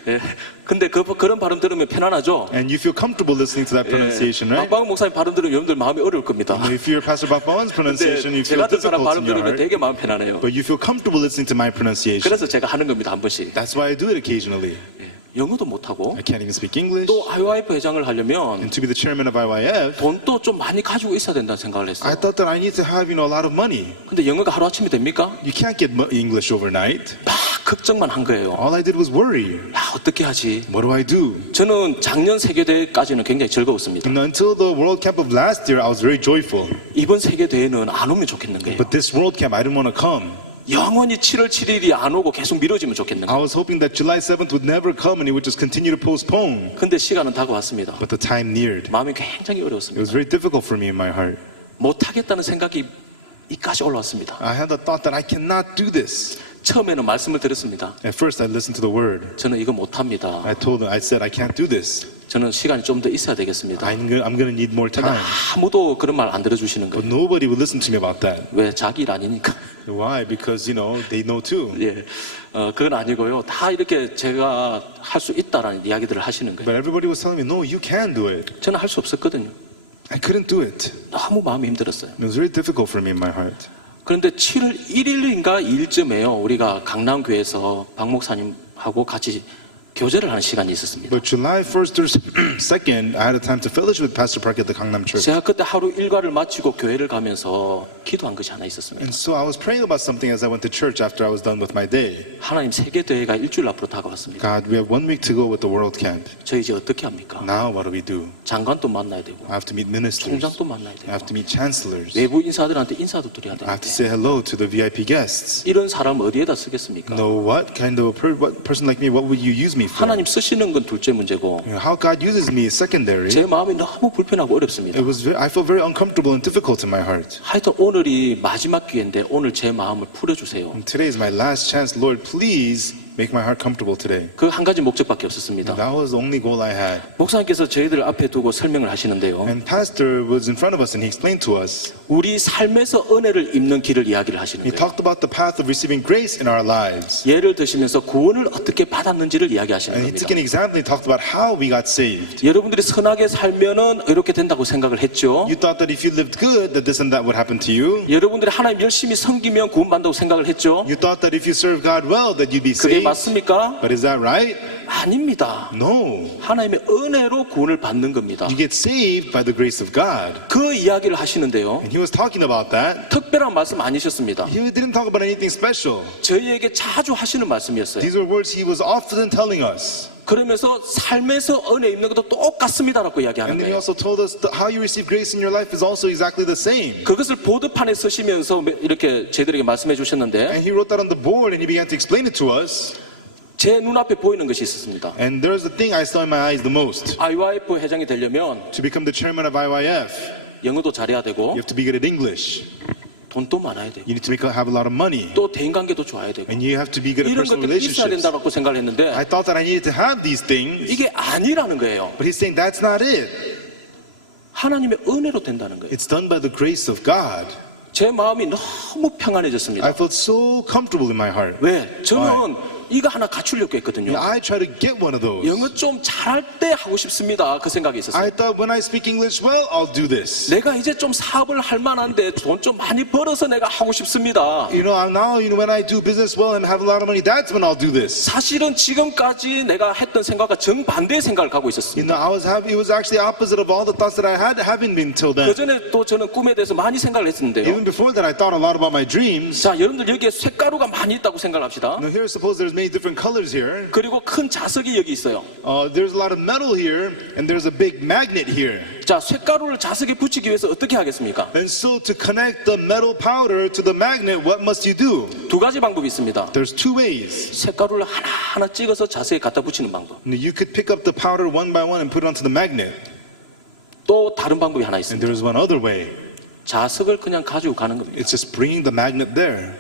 예. 근데 그런 발음 들으면 편안하죠? And you feel comfortable listening to that pronunciation, right? 박광욱 목사님 발음 들으면 여러분들 마음이 어려울 겁니다. If you're Pastor Bakbawan's pronunciation, you 제 feel 같은 사람 difficult 발음 in your 들으면 heart. 되게 마음 편안해요. But you feel comfortable listening to my pronunciation. 그래서 제가 하는 겁니다, 한 번씩. That's why I do it occasionally. 예. 영어도 못하고 I can't even speak English. 또 IYF 회장을 하려면 And to be the chairman of IYF, 돈도 좀 많이 가지고 있어야 된다는 생각을 했어요. I thought that I need to have, a lot of money. 근데 영어가 하루아침에 됩니까? You can't get English overnight. 막 걱정만 한 거예요. All I did was worry. 야, 어떻게 하지? What do I do? 저는 작년 세계대회까지는 굉장히 즐거웠습니다. And until the World Cup of last year, I was very joyful. 이번 세계대회는 안 오면 좋겠는 거예요. But this World Cup, I didn't want to come. 영원히 7월 7일이 안 오고 계속 미뤄지면 좋겠는 I 거예요. was hoping that July 7th would never come and it would just continue to postpone. 근데 시간은 다가왔습니다. But the time neared. 마음이 굉장히 It 어려웠습니다. was very difficult for me in my heart. 못하겠다는 생각이 이까지 올라왔습니다. I had the thought that I cannot do this. 처음에는 말씀을 드렸습니다. At first, I listened to the word. 저는 이거 못합니다. I said, I can't do this. 저는 시간이 좀 더 있어야 되겠습니다. I'm going to need more 근데 time. 아무도 그런 말 안 들어주시는 But 거예요. nobody would listen to me about that. 왜? 자기 일 아니니까. Why? Because, they know too. 예, 그건 아니고요. 다 이렇게 제가 할 수 있다라는 이야기들을 하시는 거예요. But everybody was telling me, no, you can do it. 저는 할 수 없었거든요. I couldn't do it. 너무 마음이 힘들었어요. It was very difficult for me in my heart. 그런데 7월 1일인가 2일쯤에요. 우리가 강남교회에서 박 목사님하고 같이 교제를 하는 시간이 있었습니다. But July 1st or 2nd, I had a time to fellowship with Pastor Park at the Gangnam Church. 제가 그때 하루 일과를 마치고 교회를 가면서 기도한 것이 하나 있었습니다. And so I was praying about something as I went to church after I was done with my day. 하나님 세계 대회가 일주일 앞으로 다가왔습니다. God, we have 1 week to go with the World Camp. 저희 이제 어떻게 합니까? Now what do we do? 장관도 만나야 되고 I have to meet ministers. 총장도 만나야 I 되고 have to meet chancellors. 외부 인사들한테 인사도 드려야 I have 되는데 to say hello to the VIP guests. 이런 사람 어디에다 쓰겠습니까? No, what kind of what person like me, what would you use me for? 하나님 쓰시는 건 둘째 문제고 You know, how God uses me is secondary. 제 마음이 너무 불편하고 어렵습니다. I felt very uncomfortable and difficult in my heart. 하여튼 오늘이 마지막 기회인데 오늘 제 마음을 풀어주세요. And today is my last chance. Lord, please make my heart comfortable today. 그 한 가지 목적밖에 없었습니다. That was the only goal I had. 목사님께서 저희들 앞에 두고 설명을 하시는데요. And Pastor was in front of us and he explained to us. 우리 삶에서 은혜를 입는 길을 이야기를 하시는 He 거예요. talked about the path of receiving grace in our lives. 예를 드시면서 구원을 어떻게 받았는지를 이야기하시는 And he 겁니다. took an example. He talked about how we got saved. 여러분들이 선하게 살면은 이렇게 된다고 생각을 했죠. You thought that if you lived good, that this and that would happen to you. 여러분들이 하나님 열심히 섬기면 구원받는다고 생각을 했죠. You thought that if you serve God well, that you'd be 그게 saved. 맞습니까? But is that right? 아닙니다. No. 하나님의 은혜로 구원을 받는 겁니다. You get saved by the grace of God. 그 이야기를 하시는데요. And he was talking about that. 특별한 말씀 아니셨습니다. He didn't talk about anything special. 저희에게 자주 하시는 말씀이었어요. These were words he was often telling us. 그러면서 삶에서 은혜 입는 것도 똑같습니다라고 이야기하는 And then he 거예요. also told us that how you receive grace in your life is also exactly the same. 그것을 보드판에 쓰시면서 이렇게 저희들에게 말씀해 주셨는데 And he wrote that on the board and he began to explain it to us. 제 눈앞에 보이는 것이 있었습니다. And there's the thing I saw in my eyes the most. IYF 회장이 되려면 To become the chairman of IYF, 영어도 잘해야 되고 you have to be good at English. 돈도 많아야 되고 You need to have a lot of money. 또 대인관계도 좋아야 되고 And you have to be good at 이런 personal 것들이 있어야 relationships. 된다고 생각을 했는데 I thought that I needed to have these things. 이게 아니라는 거예요. But he's saying that's not it. 하나님의 은혜로 된다는 거예요. It's done by the grace of God. 제 마음이 너무 평안해졌습니다. I felt so comfortable in my heart. 왜? 저는 이거 하나 갖추려고 했거든요. I try to get one of those. 영어 좀 잘할 때 하고 싶습니다. 그 생각이 있었어요. I thought when I speak English well, I'll do this. 내가 이제 좀 사업을 할 만한데 돈 좀 많이 벌어서 내가 하고 싶습니다. You know, now, when I do business well and have a lot of money, that's when I'll do this. 사실은 지금까지 내가 했던 생각과 정반대의 생각을 갖고 있었습니다. It was actually opposite of all the thoughts that I had having been till then. 그 전에 또 저는 꿈에 대해서 많이 생각을 했었는데요. Even before that, I thought a lot about my dreams. 자, 여러분들 여기에 쇳가루가 많이 있다고 생각합시다. Now here, suppose there's many different colors here. 그리고 큰 자석이 여기 있어요. There's a lot of metal here, and there's a big magnet here. 자, 쇳가루를 자석에 붙이기 위해서 어떻게 하겠습니까? And so to connect the metal powder to the magnet, what must you do? 두 가지 방법이 있습니다. There's two ways. 쇳가루를 하나하나 찍어서 자석에 갖다 붙이는 방법. You could pick up the powder one by one and put it onto the magnet. 또 다른 방법이 하나 And 있습니다. there's one other way. 자석을 그냥 가지고 가는 겁니다. It's just bringing the magnet there.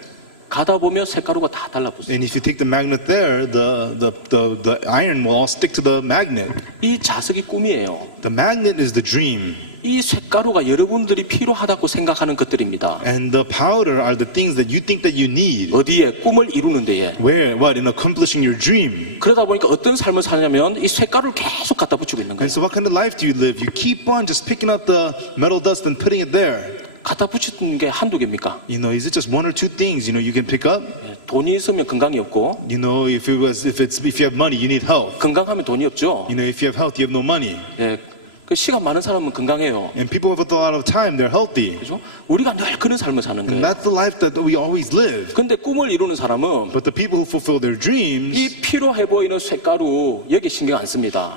가다 보면 쇳가루가 다 달라붙어요. And if you take the magnet there, the iron will all stick to the magnet. 이 자석이 꿈이에요. The magnet is the dream. 이 쇳가루가 여러분들이 필요하다고 생각하는 것들입니다. And the powder are the things that you think that you need. 어디에? 꿈을 이루는 데에. Where? What? In accomplishing your dream. 그러다 보니까 어떤 삶을 사냐면 이 쇳가루를 계속 갖다 붙이고 있는 거예요. And so what kind of life do you live? You keep on just picking up the metal dust and putting it there. 갖다 붙이는 게 한두 개입니까? Is it just one or two things, you can pick up? 예, 돈이 있으면 건강이 없고 If you have money, you need health. 건강하면 돈이 없죠. If you have health, you have no money. 예, 그 시간 많은 사람은 건강해요. And people with a lot of time, they're healthy. 그죠? 우리가 늘 그런 삶을 사는 And 거예요. that's the life that we always live. 근데 꿈을 이루는 사람은 But the people who fulfill their dreams, 이 필요해 보이는 쇳가루 여기 신경 안 씁니다.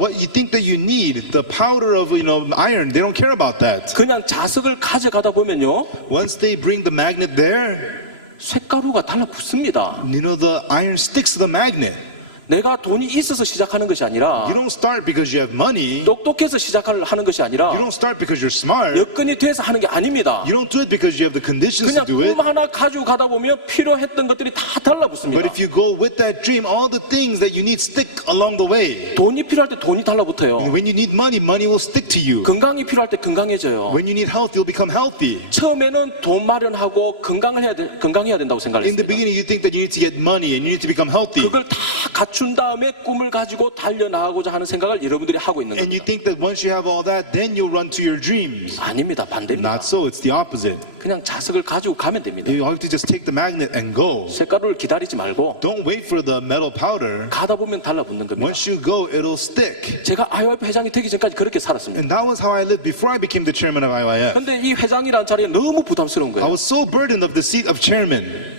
what you think that you need, the powder of iron, they don't care about that. 그냥 자석을 가져가다 보면요, Once they bring the magnet there, 쇳가루가 달라붙습니다. the iron sticks to the magnet. 내가 돈이 있어서 시작하는 것이 아니라 You don't start because you have money. 똑똑해서 시작하는 것이 아니라 You don't start because you're smart. 여건이 돼서 하는 게 아닙니다. You don't do it because you have the conditions 그냥 to do it. 꿈 하나 가지고 가다 보면 필요했던 것들이 다 달라붙습니다. But if you go with that dream, all the things that you need stick along the way. 돈이 필요할 때 돈이 달라붙어요. When you need money, money will stick to you. 건강이 필요할 때 건강해져요. When you need health, you'll become healthy. 처음에는 돈 마련하고 건강해야 된다고 In the 생각했습니다. beginning, you think that you need to get money and you need to become healthy. 그걸 다 갖춘 다음에 꿈을 가지고 달려나가고자 하는 생각을 여러분들이 하고 있는 And you 겁니다. think that once you have all that, then you'll run to your dreams. 아닙니다. 반대입니다. Not so, it's the opposite. 그냥 자석을 가지고 가면 됩니다. You have to just take the magnet and go. 쇳가루를 기다리지 말고 Don't wait for the metal powder. 가다 보면 달라붙는 겁니다. Once you go, it'll stick. 제가 IYF 회장이 되기 전까지 그렇게 살았습니다. And that was how I lived before I became the chairman of IYF. 근데 이 회장이라는 자리에 너무 부담스러운 I 거예요. was so burdened of the seat of chairman.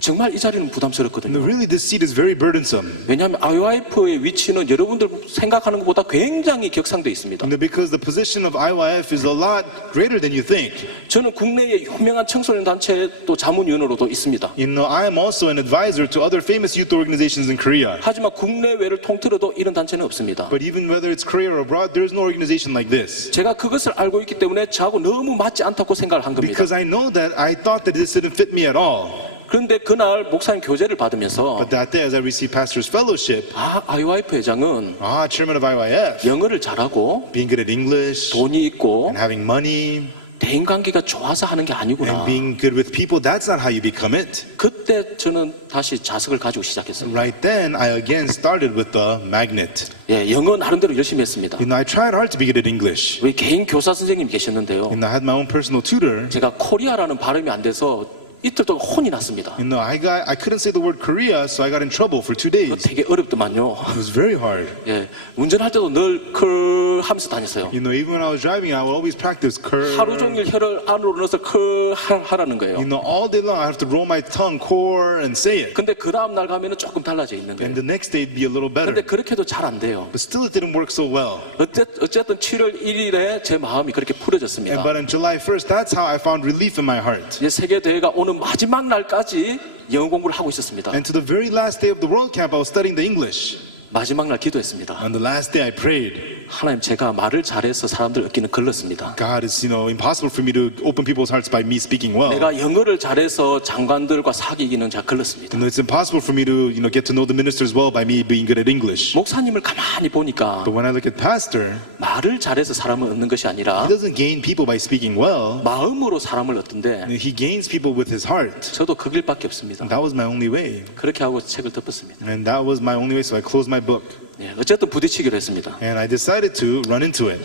정말 이 자리는 And 부담스럽거든요. really, this seat is very burdensome. 왜냐하면 IYF의 위치는 여러분들 생각하는 것보다 굉장히 격상돼 있습니다. And because the position of IYF is a lot greater than you think. 저는 국내의 유명한 청소년 단체 또 자문위원으로도 있습니다. You know, I am also an advisor to other famous youth organizations in Korea. 하지만 국내외를 통틀어도 이런 단체는 없습니다. But even whether it's Korea or abroad, there is no organization like this. 제가 그것을 알고 있기 때문에 저하고 너무 맞지 않다고 생각을 한 겁니다. Because I know that I thought that this didn't fit me at all. 그런데 그날 목사님 교제를 받으면서 But that day, as I received pastor's fellowship, IYF 회장은 chairman of IYF, 영어를 잘하고 being good at English 돈이 있고 and having money 대인관계가 좋아서 하는 게 아니구나. and being good with people, that's not how you become it. 그때 저는 다시 자석을 가지고 시작했습니다. Right then, I again started with the magnet. 예, 영어 나름대로 열심히 했습니다. You know, I tried hard to be good at English. 우리 개인 교사 선생님이 계셨는데요. You know, I had my own personal tutor. 제가 코리아라는 발음이 안 돼서 이틀 동안 혼이 났습니다. You know, I couldn't say the word Korea, so I got in trouble for 2 days. 되게 어렵더만요. It was very hard. 예, 운전할 때도 늘 컬 하면서 다녔어요. You know, even when I was driving, I would always practice 하루 kur. 종일 혀를 안으로 넣어서 컬 하라는 거예요. You know, all day long I have to roll my tongue, core, and say it. 근데 그 다음 날 가면은 조금 달라져 있는 And 거예요. the next day it'd be a little better. 근데 그렇게도 잘 안 돼요. But still it didn't work so well. 어쨌든 7월 1일에 제 마음이 그렇게 풀어졌습니다. But on July 1st, that's how I found relief in my heart. 이제 세계 대회가 오는 마지막 날까지 영어 공부를 하고 있었습니다. And to the very last day of the World Camp, I was studying the English. 마지막 날 기도했습니다. On the last day, I prayed. 하나님, 제가 말을 잘해서 사람들 얻기는 걸렀습니다. God, it's impossible for me to open people's hearts by me speaking well. 내가 영어를 잘해서 장관들과 사귀기는 제가 걸렀습니다. And it's impossible for me to get to know the ministers well by me being good at English. 목사님을 가만히 보니까 But when I look at pastor, 말을 잘해서 사람을 얻는 것이 아니라 he doesn't gain people by speaking well. 마음으로 사람을 얻던데 He gains people with his heart. 저도 그 길밖에 없습니다. And that was my only way. 그렇게 하고 책을 덮었습니다. And that was my only way, so I closed my book. 예, 어쨌든 부딪히기로 했습니다. And I decided to run into it.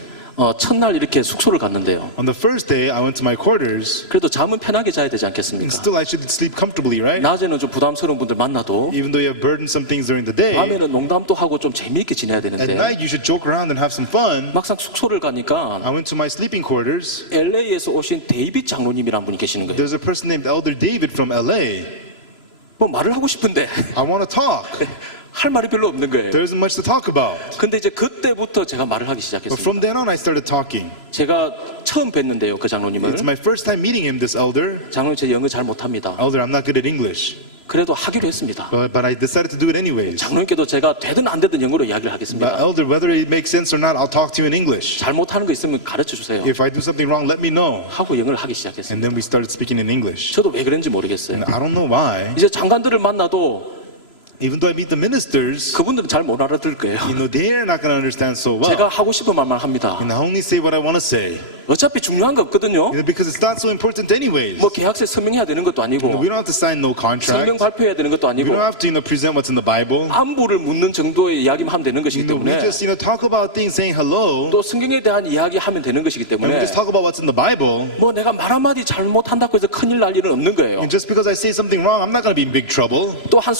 첫날 이렇게 숙소를 갔는데요. On the first day, I went to my quarters. 그래도 잠은 편하게 자야 되지 And 않겠습니까? still, I should sleep comfortably, right? 낮에는 좀 부담스러운 분들 만나도 Even though you have burdensome things during the day, 밤에는 농담도 하고 좀 재미있게 지내야 at 되는데 night you should joke around and have some fun. 막상 숙소를 가니까 I went to my sleeping quarters. LA에서 오신 데이빗 장로님이라는 분이 계시는 거예요. There's a person named Elder David from LA. 뭐 말을 하고 싶은데 I want to talk. 할 말이 별로 없는 거예요. There isn't much to talk about. 근데 이제 그때부터 제가 말을 하기 But 시작했습니다. from then on, I started talking. 제가 처음 뵀는데요, 그 장로님을. It's my first time meeting him, this elder. 장로님, 제 영어 잘 못합니다. Elder, I'm not good at English. 그래도 하기로 했습니다. But I decided to do it anyways. 장로님께도 제가 되든 안 되든 영어로 이야기를 But 하겠습니다. elder, whether it makes sense or not, I'll talk to you in English. 잘못하는 거 있으면 가르쳐 주세요. If I do something wrong, let me know. 하고 영어를 하기 And 시작했습니다. then we started speaking in English. 저도 왜 그런지 모르겠어요. And I don't know why. 이제 장관들을 만나도 Even though I meet the ministers, 그분들은 잘 못 알아들을 거예요. they're not going to understand so well. 제가 하고 싶은 말만 합니다. And I only say what I want to say. 어차피 중요한 거 없거든요. Because it's not so important anyways. 뭐 계약서에 서명해야 되는 것도 아니고 We don't have to sign no contract. 성명 발표해야 되는 것도 We 아니고 don't have to present what's in the Bible. 안부를 묻는 정도의 이야기만 하면 되는 것이기 We 때문에 just talk about things, saying hello. 또 성경에 대한 이야기 하면 되는 것이기 And we 때문에 just talk about what's in the Bible. 뭐 내가 말 한마디 잘못한다고 해서 큰일 날 일은 없는 거예요. And just because I say something wrong, I'm not going to be in big trouble. 또 한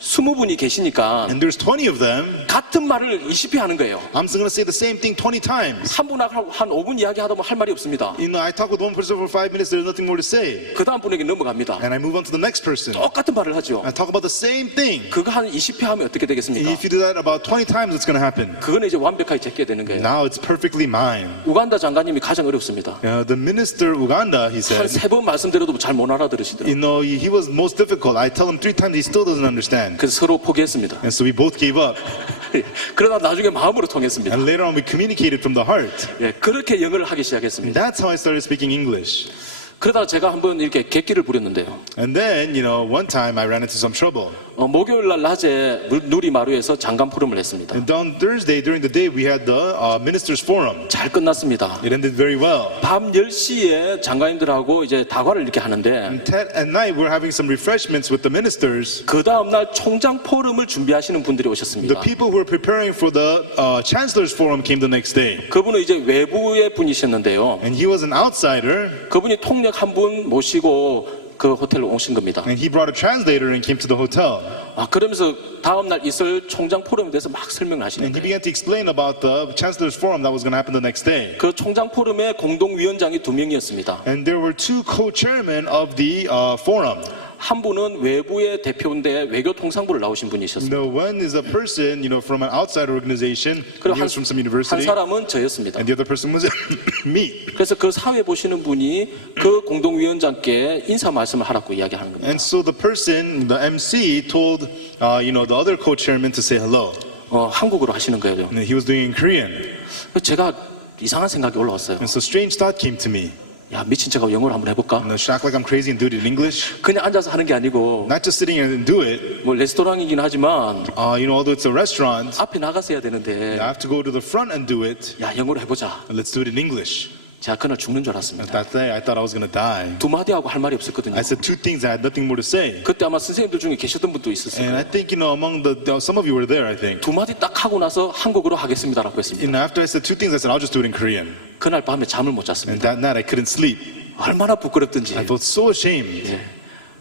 20분이 계시니까 And there's 20 of them. 같은 말을 20회 하는 거예요. I'm just going to say the same thing 20 times. 한 분하고 한 5분 이야기하다 보면 할 말이 없습니다. I talk with one person for 5 minutes, there's nothing more to say. 그 다음 분에게 넘어갑니다. And I move on to the next person. 똑같은 말을 하죠. I talk about the same thing. 그거 한 20회 하면 어떻게 And 되겠습니까? if you do that about 20 times, what's going to happen? 그거는 이제 완벽하게 제껴야 되는 거예요. Now it's perfectly mine. 우간다 장관님이 가장 어렵습니다. The minister Uganda, he 한 said, 3번 말씀드려도 잘 못 알아들으시더라고요. he was most difficult. I tell him 3 times, he still doesn't understand. 그래서 서로 포기했습니다. And so we both gave up. 그러다 나중에 마음으로 통했습니다. And later on, we communicated from the heart. 예, 그렇게 영어를 하기 And 시작했습니다. that's how I started speaking English. 그러다가 제가 한번 이렇게 객기를 부렸는데요. And then, one time I ran into some trouble. 목요일 날 낮에 누리마루에서 장관 포럼을 했습니다. And on Thursday, during the day, we had the Ministers Forum. 잘 끝났습니다. It ended very well. 밤 10시에 장관님들하고 이제 다과를 이렇게 하는데 And at night, we're having some refreshments with the ministers. 그 다음날 총장 포럼을 준비하시는 분들이 The 오셨습니다. people who were preparing for the Chancellor's Forum came the next day. 그분은 이제 외부의 분이셨는데요. And he was an outsider, 그분이 통역 한 분 모시고 그 호텔로 오신 겁니다. and he brought a translator and came to the hotel. 그러면서 다음날 있을 총장 포럼에 대해서 막 설명을 하시는 And he 거예요. began to explain about the Chancellor's Forum that was going to happen the next day. 그 총장 포럼의 공동위원장이 2명이었습니다. And there were two co-chairmen of the forum. 한 분은 외부의 대표인데 외교통상부를 나오신 분이셨습니다. The one is a person, from an outside organization. 그리고 He was from some 한 university. 사람은 저였습니다. And the other person was me. 그래서 그 사회 보시는 분이 그 공동위원장께 인사 말씀을 하라고 이야기하는 겁니다. And so the person, the MC, told, the other co-chairman to say hello. 한국어로 하시는 거예요. And he was doing it in Korean. 제가 이상한 생각이 올라왔어요. And so strange thought came to me. 야, 미친 척하고 영어로 한번 해볼까? Should I act like I'm crazy and do it in English? 그냥 앉아서 하는 게 아니고 Not just sitting here and do it. 뭐 레스토랑이긴 하지만 Although it's a restaurant, 앞에 나가서 해야 되는데 I have to go to the front and do it. 야, 영어로 해보자. And let's do it in English. 제가 그날 죽는 줄 At 알았습니다. that day, I thought I was going to die. 두 마디 하고 할 말이 없었거든요. I said two things. I had nothing more to say. 그때 아마 선생님들 중에 계셨던 분도 있었어요. And I think, among some of you were there, I think. 두 마디 딱 하고 나서 한국어로 하겠습니다라고 했습니다. And after I said two things, I said, I'll just do it in Korean. 그날 밤에 잠을 못 And 잤습니다. that night, I couldn't sleep. 얼마나 부끄럽든지. I felt so ashamed.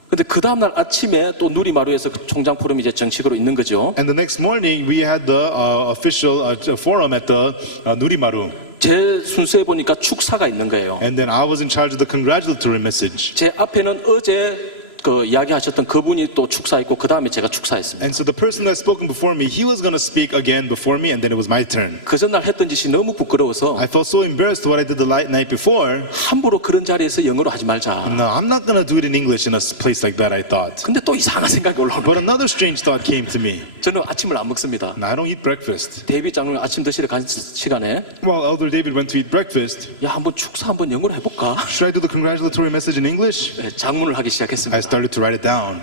근데 그 다음날 아침에 또 누리마루에서 그 총장 포럼이 이제 정식으로 있는 거죠. And the next morning, we had the official forum at the Nurimaru. 제 순서에 보니까 축사가 있는 거예요. And then I was in charge of the congratulatory message. 제 앞에는 어제 그 이야기하셨던 그분이 또 축사했고 그 다음에 제가 축사했습니다. And so the person that spoken before me, he was going to speak again before me, and then it was my turn. 그 전날 했던 짓이 너무 부끄러워서 I felt so embarrassed what I did the night before. 함부로 그런 자리에서 영어로 하지 말자. No, I'm not going to do it in English in a place like that, I thought. 근데 또 이상한 생각이 올라오는 But 거예요. another strange thought came to me. 저는 아침을 안 먹습니다. And I don't eat breakfast. 데이비 장로님 아침 드시러 간 시간에 While Elder David went to eat breakfast, 야, 한번 축사 한번 영어로 해볼까? should I do the congratulatory message in English? 네, 장문을 하기 I 시작했습니다. started to write it down.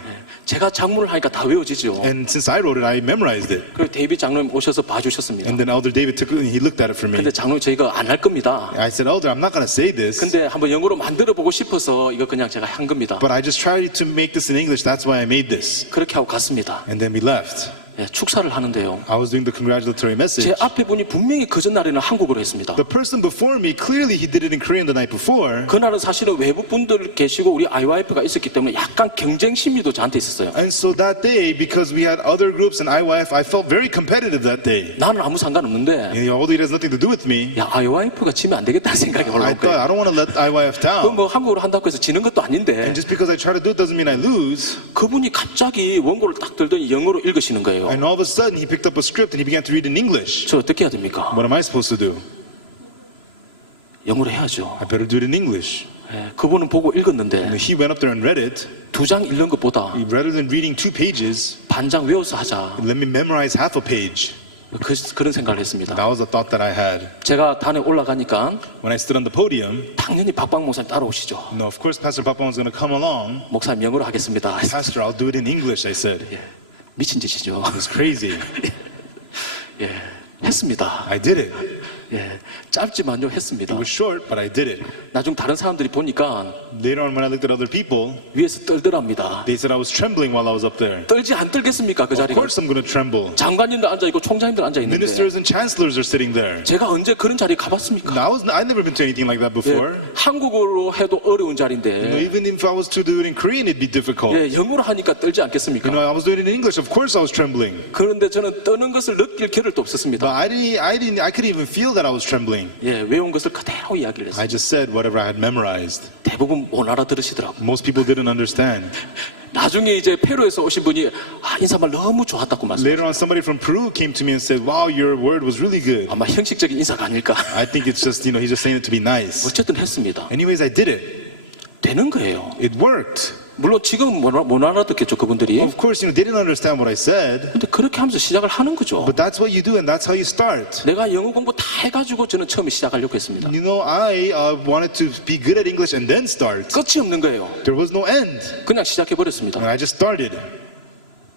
제가 장문을 하니까 다 외워지죠. And since I wrote it, I memorized it. 그리고 데이비 장로님 오셔서 봐주셨습니다. And then Elder David took it and he looked at it for me. 근데 장로님 저희가 안 할 겁니다. I said, Elder, I'm not going to say this, 근데 한번 영어로 만들어 보고 싶어서 이거 그냥 제가 한 겁니다. but I just tried to make this in English. That's why I made this. 그렇게 하고 갔습니다. And then we left. 예, 축사를 하는데요. I was doing the congratulatory 제 message. 앞에 분이 분명히 그 전날에는 한국어로 했습니다. The person before me, clearly he did it in Korean the night before. 그날은 사실은 외부 분들 계시고 우리 IYF가 있었기 때문에 약간 경쟁 심리도 저한테 있었어요. And so that day, because we had other groups in IYF, I felt very competitive that day. 나는 아무 상관없는데 And although it has nothing to do with me, 야, IYF가 지면 안 되겠다는 생각이 I 올라온 thought 거예요. I don't want to let IYF down. 그뭐 한국어로 한다고 해서 지는 것도 아닌데 And just because I try to do it doesn't mean I lose. 그분이 갑자기 원고를 딱 들더니 영어로 읽으시는 거예요. And all of a sudden, he picked up a script and he began to read in English. 저 어떻게 해야 됩니까? What am I supposed to do? 영어로 해야죠. I better do it in English. 예, 그분은 보고 읽었는데 And he went up there and read it. 두 장 읽는 것보다 Rather than reading 2 pages, 반 장 외워서 하자. let me memorize half a page. 그런 생각을 했습니다. That was a thought that I had. 제가 단에 올라가니까 When I stood on the podium, 당연히 박방 목사님 따라오시죠. no, of course Pastor Papa was going to come along. 목사님 영어로 하겠습니다. Pastor, I'll do it in English, I said. 예, 미친 짓이죠. It was crazy. 예, 했습니다. I did it. 예, 짧지만요 했습니다. It was short, but I did it. 나중 다른 사람들이 보니까 Later on, when I looked at other people, 위에서 떨더랍니다. they said I was trembling while I was up there. 떨지 안 떨겠습니까 그 Of 자리가? course I'm going to tremble. 장관님들 앉아 있고 총장님들 앉아 있는데 Ministers and chancellors are sitting there. 제가 언제 그런 자리 가봤습니까? Now, I've never been to anything like that 예, before. 한국어로 해도 어려운 자리인데 Even if I was to do it in Korean, it'd be difficult. 예, 영어로 하니까 떨지 않겠습니까? I was doing it in English. Of course I was trembling. 그런데 저는 떠는 것을 느낄 겨를도 없었습니다. But I couldn't even feel that I was trembling. 예, 외운 것을 그대로 이야기를 했어요. I just said whatever I had memorized. 대부분 못 알아들으시더라고요. Most people didn't understand. 나중에 이제 페루에서 오신 분이 인사말 너무 좋았다고 말씀하셨어요. Later on, somebody from Peru came to me and said, wow, your word was really good. 아마 형식적인 인사가 아닐까. I think it's just, he's just saying it to be nice. 어쨌든 했습니다. Anyways, I did it. 되는 거예요. It worked. 물론 지금 못 알아듣겠죠 그분들이. Of course, they didn't understand what I said. 근데 그렇게 하면서 시작을 하는 거죠. But that's what you do and that's how you start. 내가 영어 공부 다 해가지고 저는 처음에 시작하려고 했습니다. I wanted to be good at English and then start. 끝이 없는 거예요. There was no end. 그냥 시작해버렸습니다. And I just started.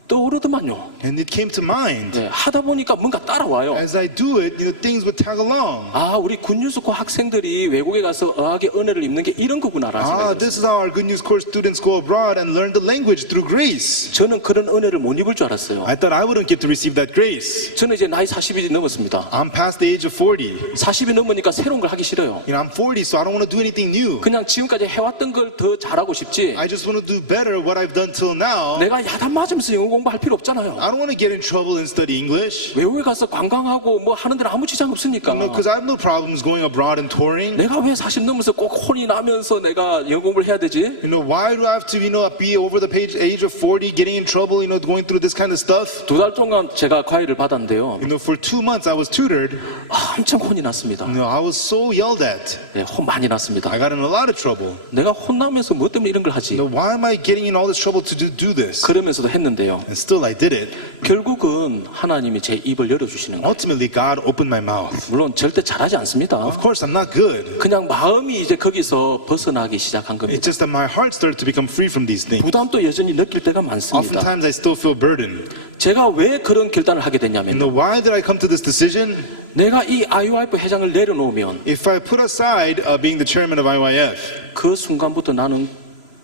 떠오르더만요. And it came to mind. 네, 하다 보니까 뭔가 따라와요. As I do it, things would tag along. 아, 우리 굿뉴스코 학생들이 외국에 가서 어학의 은혜를 입는 게 이런 거구나라는 생각이 들었어요. This is how our Good News Course students go abroad and learn the language through grace. 저는 그런 은혜를 못 입을 줄 알았어요. I thought I wouldn't get to receive that grace. 저는 이제 나이 40이 넘었습니다. I'm past the age of 40. 40이 넘으니까 새로운 걸 하기 싫어요. I'm 40, so I don't want to do anything new. 그냥 지금까지 해왔던 걸 더 잘하고 싶지. I just want to do better what I've done till now. 내가 야단 맞으면서 영어 공부할 필요 없잖아요. I don't want to get in trouble and study English. 외국에 가서 관광하고 뭐 하는 데는 아무 지장 없으니까. Because I have no problems going abroad and touring. 내가 왜 40 넘어서 꼭 혼이 나면서 내가 영어 공부를 해야 되지? Why do I have to, be over the age of 40, getting in trouble, going through this kind of stuff? 2달 동안 제가 과외를 받았는데요. For 2 months I was tutored. 한참 혼이 났습니다. I was so yelled at. 네, 혼 많이 났습니다. I got in a lot of trouble. 내가 혼나면서 뭐 때문에 이런 걸 하지? Why am I getting in all this trouble to do this? 그러면서도 했는데요. And still I did it. 결국은 하나님이 제 입을 열어주시는 거예요. Ultimately, God opened my mouth. 물론 절대 잘하지 않습니다. Of course, I'm not good. 그냥 마음이 이제 거기서 벗어나기 시작한 겁니다. It's just that my heart started to become free from these things. 부담도 여전히 느낄 때가 많습니다. Oftentimes, I still feel burdened. 제가 왜 그런 결단을 하게 됐냐면 Why did I come to this decision? 내가 이 IYF 회장을 내려놓으면 If I put aside being the chairman of IYF, 그 순간부터 나는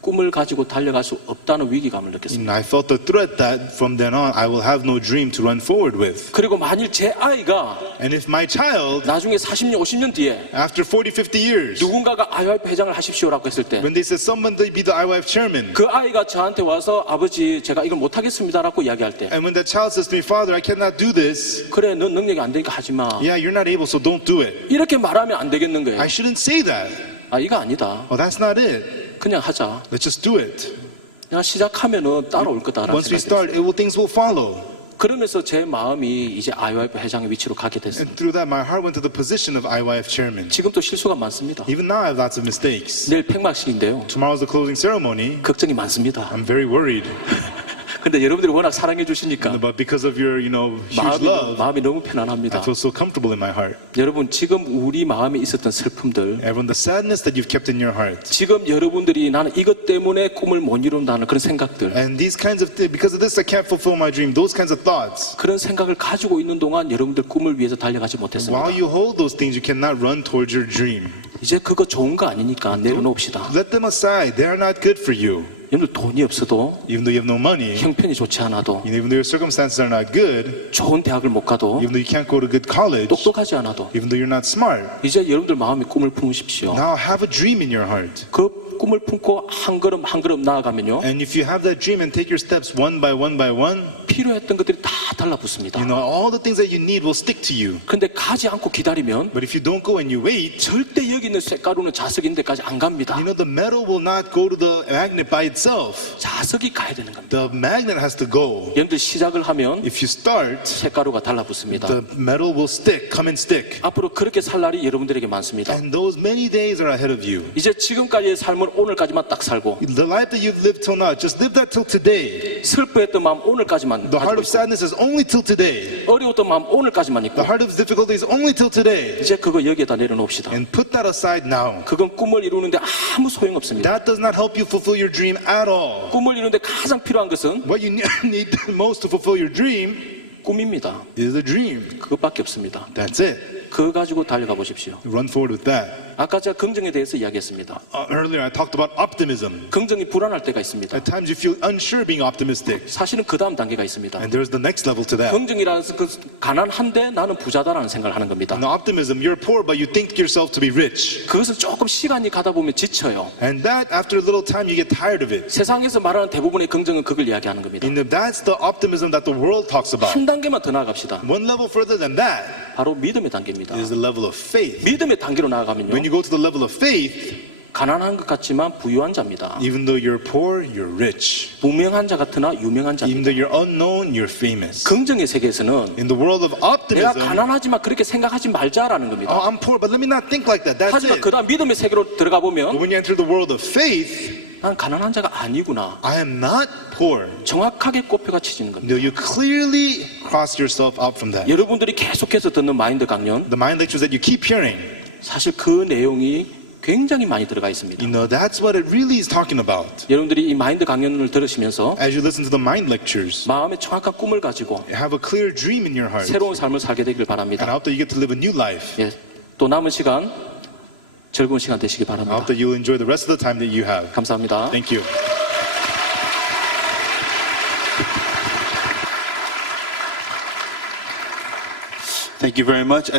꿈을 가지고 달려갈 수 없다는 위기감을 느꼈습니다. I felt the threat that from then on I will have no dream to run forward with. 그리고 만일 제 아이가 And if my child, 나중에 40년, 50년 뒤에 after 40, 50 years, 누군가가 IYF 회장을 하십시오라고 했을 때 when they said someone to be the IYF chairman, 그 아이가 저한테 와서 아버지 제가 이걸 못하겠습니다라고 이야기할 때 and when that child says to me, Father, I cannot do this, 그래 넌 능력이 안 되니까 하지 마 yeah, you're not able, so don't do it. 이렇게 말하면 안 되겠는 거예요. I shouldn't say that. 아 이거 아니다. Oh, that's not it. 그냥 하자. Let's just do it. 내가 시작하면은 따라올 거다라는 Once we 생각이 들었어요. start, things will follow. 그러면서 제 마음이 이제 IYF 회장의 위치로 가게 됐습니다. And through that, my heart went to the position of IYF chairman. 지금도 실수가 많습니다. Even now, I have lots of mistakes. 내일 폐막식인데요. Tomorrow's the closing ceremony. 걱정이 많습니다. I'm very worried. 근데 여러분들이 워낙 사랑해 주시니까 But because of your, huge love, 마음이 너무 I 편안합니다. feel so comfortable in my heart. 여러분 지금 우리 마음에 있었던 슬픔들 Everyone, the sadness that you've kept in your heart. 지금 여러분들이 나는 이것 때문에 꿈을 못 이룬다는 그런 생각들 And these kinds of things, because of this, I can't fulfill my dream. Those kinds of thoughts. 그런 생각을 가지고 있는 동안 여러분들 꿈을 위해서 달려가지 못했습니다. While you hold those things, you cannot run towards your dream. 이제 그거 좋은 거 아니니까 내려놓읍시다. Let them aside. They are not good for you. 여러분들 돈이 없어도 Even though you have no money, 형편이 좋지 않아도 even though your circumstances are not good, 좋은 대학을 못 가도 even though you can't go to good college, 똑똑하지 않아도 even though you're not smart, 이제 여러분들 마음에 꿈을 품으십시오. now have a dream in your heart. 그 꿈을 품고 한 걸음 한 걸음 나아가면요 And if you have that dream and take your steps one by one by one, 필요했던 것들이 다 달라붙습니다. all the things that you need will stick to you. 근데 가지 않고 기다리면 But if you don't go and you wait, 절대 여기 있는 쇳가루는 자석인 데까지 안 갑니다. the metal will not go to the magnet by itself. 자석이 가야 되는 겁니다. The magnet has to go. 여러분들 시작을 하면 If you start, 쇳가루가 달라붙습니다. the metal will stick, come and stick. 앞으로 그렇게 살 날이 여러분들에게 많습니다. And those many days are ahead of you. 이제 지금까지의 삶을 오늘까지만 딱 살고 The life that you've lived till now, just live that till today. 슬퍼했던 마음 오늘까지만 The heart 가지고 of 있고 sadness is only till today. 어려웠던 마음 오늘까지만 있고 The heart of difficulty is only till today. 이제 그거 여기에다 내려놓읍시다. And put that aside now. 그건 꿈을 이루는데 아무 소용없습니다. That does not help you fulfill your dream at all. 꿈을 이루는데 가장 필요한 것은 What you need the most to fulfill your dream 꿈입니다. is a dream. 그것밖에 없습니다. That's it. 그거 가지고 달려가 보십시오. Run forward with that. 아까 제가 긍정에 대해서 이야기했습니다. Earlier I talked about optimism. 긍정이 불안할 때가 있습니다. At times you feel unsure being optimistic. 사실은 그 다음 단계가 있습니다. And there's the next level to that. 긍정이라는 그 가난한데 나는 부자다라는 생각을 하는 겁니다. In optimism, you're poor but you think yourself to be rich. 그것은 조금 시간이 가다 보면 지쳐요. And that after a little time you get tired of it. 세상에서 말하는 대부분의 긍정은 그걸 이야기하는 겁니다. And that's the optimism that the world talks about. 한 단계만 더 나아갑시다. One level further than that 바로 믿음의 단계입니다. is the level of faith. 믿음의 단계로 나아가면요 When you go to the level of faith, 가난한 것 같지만 부유한 자입니다. even though you're poor, you're rich. 무명한 자 같으나 유명한 Even 자입니다. though you're unknown, you're famous. 긍정의 세계에서는 In the world of 내가 optimism, 가난하지만 그렇게 생각하지 말자라는 겁니다. oh, I'm poor, but let me not think like that. That's 하지만 it. 그 다음 믿음의 세계로 들어가 But 보면 when you enter the world of faith, 난 가난한 자가 아니구나. I am not poor. 정확하게 꼽혀가 치지는 겁니다. You clearly cross yourself out from that. 여러분들이 계속해서 듣는 마인드 강연 The mind lectures that you keep hearing, 사실 그 내용이 굉장히 많이 들어가 있습니다. You know, that's what it really is talking about. 여러분들이 이 마인드 강연을 들으시면서 As you listen to the mind lectures, 마음에 정확한 꿈을 가지고 have a clear dream in your heart. 새로운 삶을 살게 되길 And I 바랍니다. hope that you get to live a new life. 예, 또 남은 시간 즐거운 시간 되시기 I 바랍니다. hope that you'll enjoy the rest of the time that you have. 감사합니다. Thank you. Thank you very much.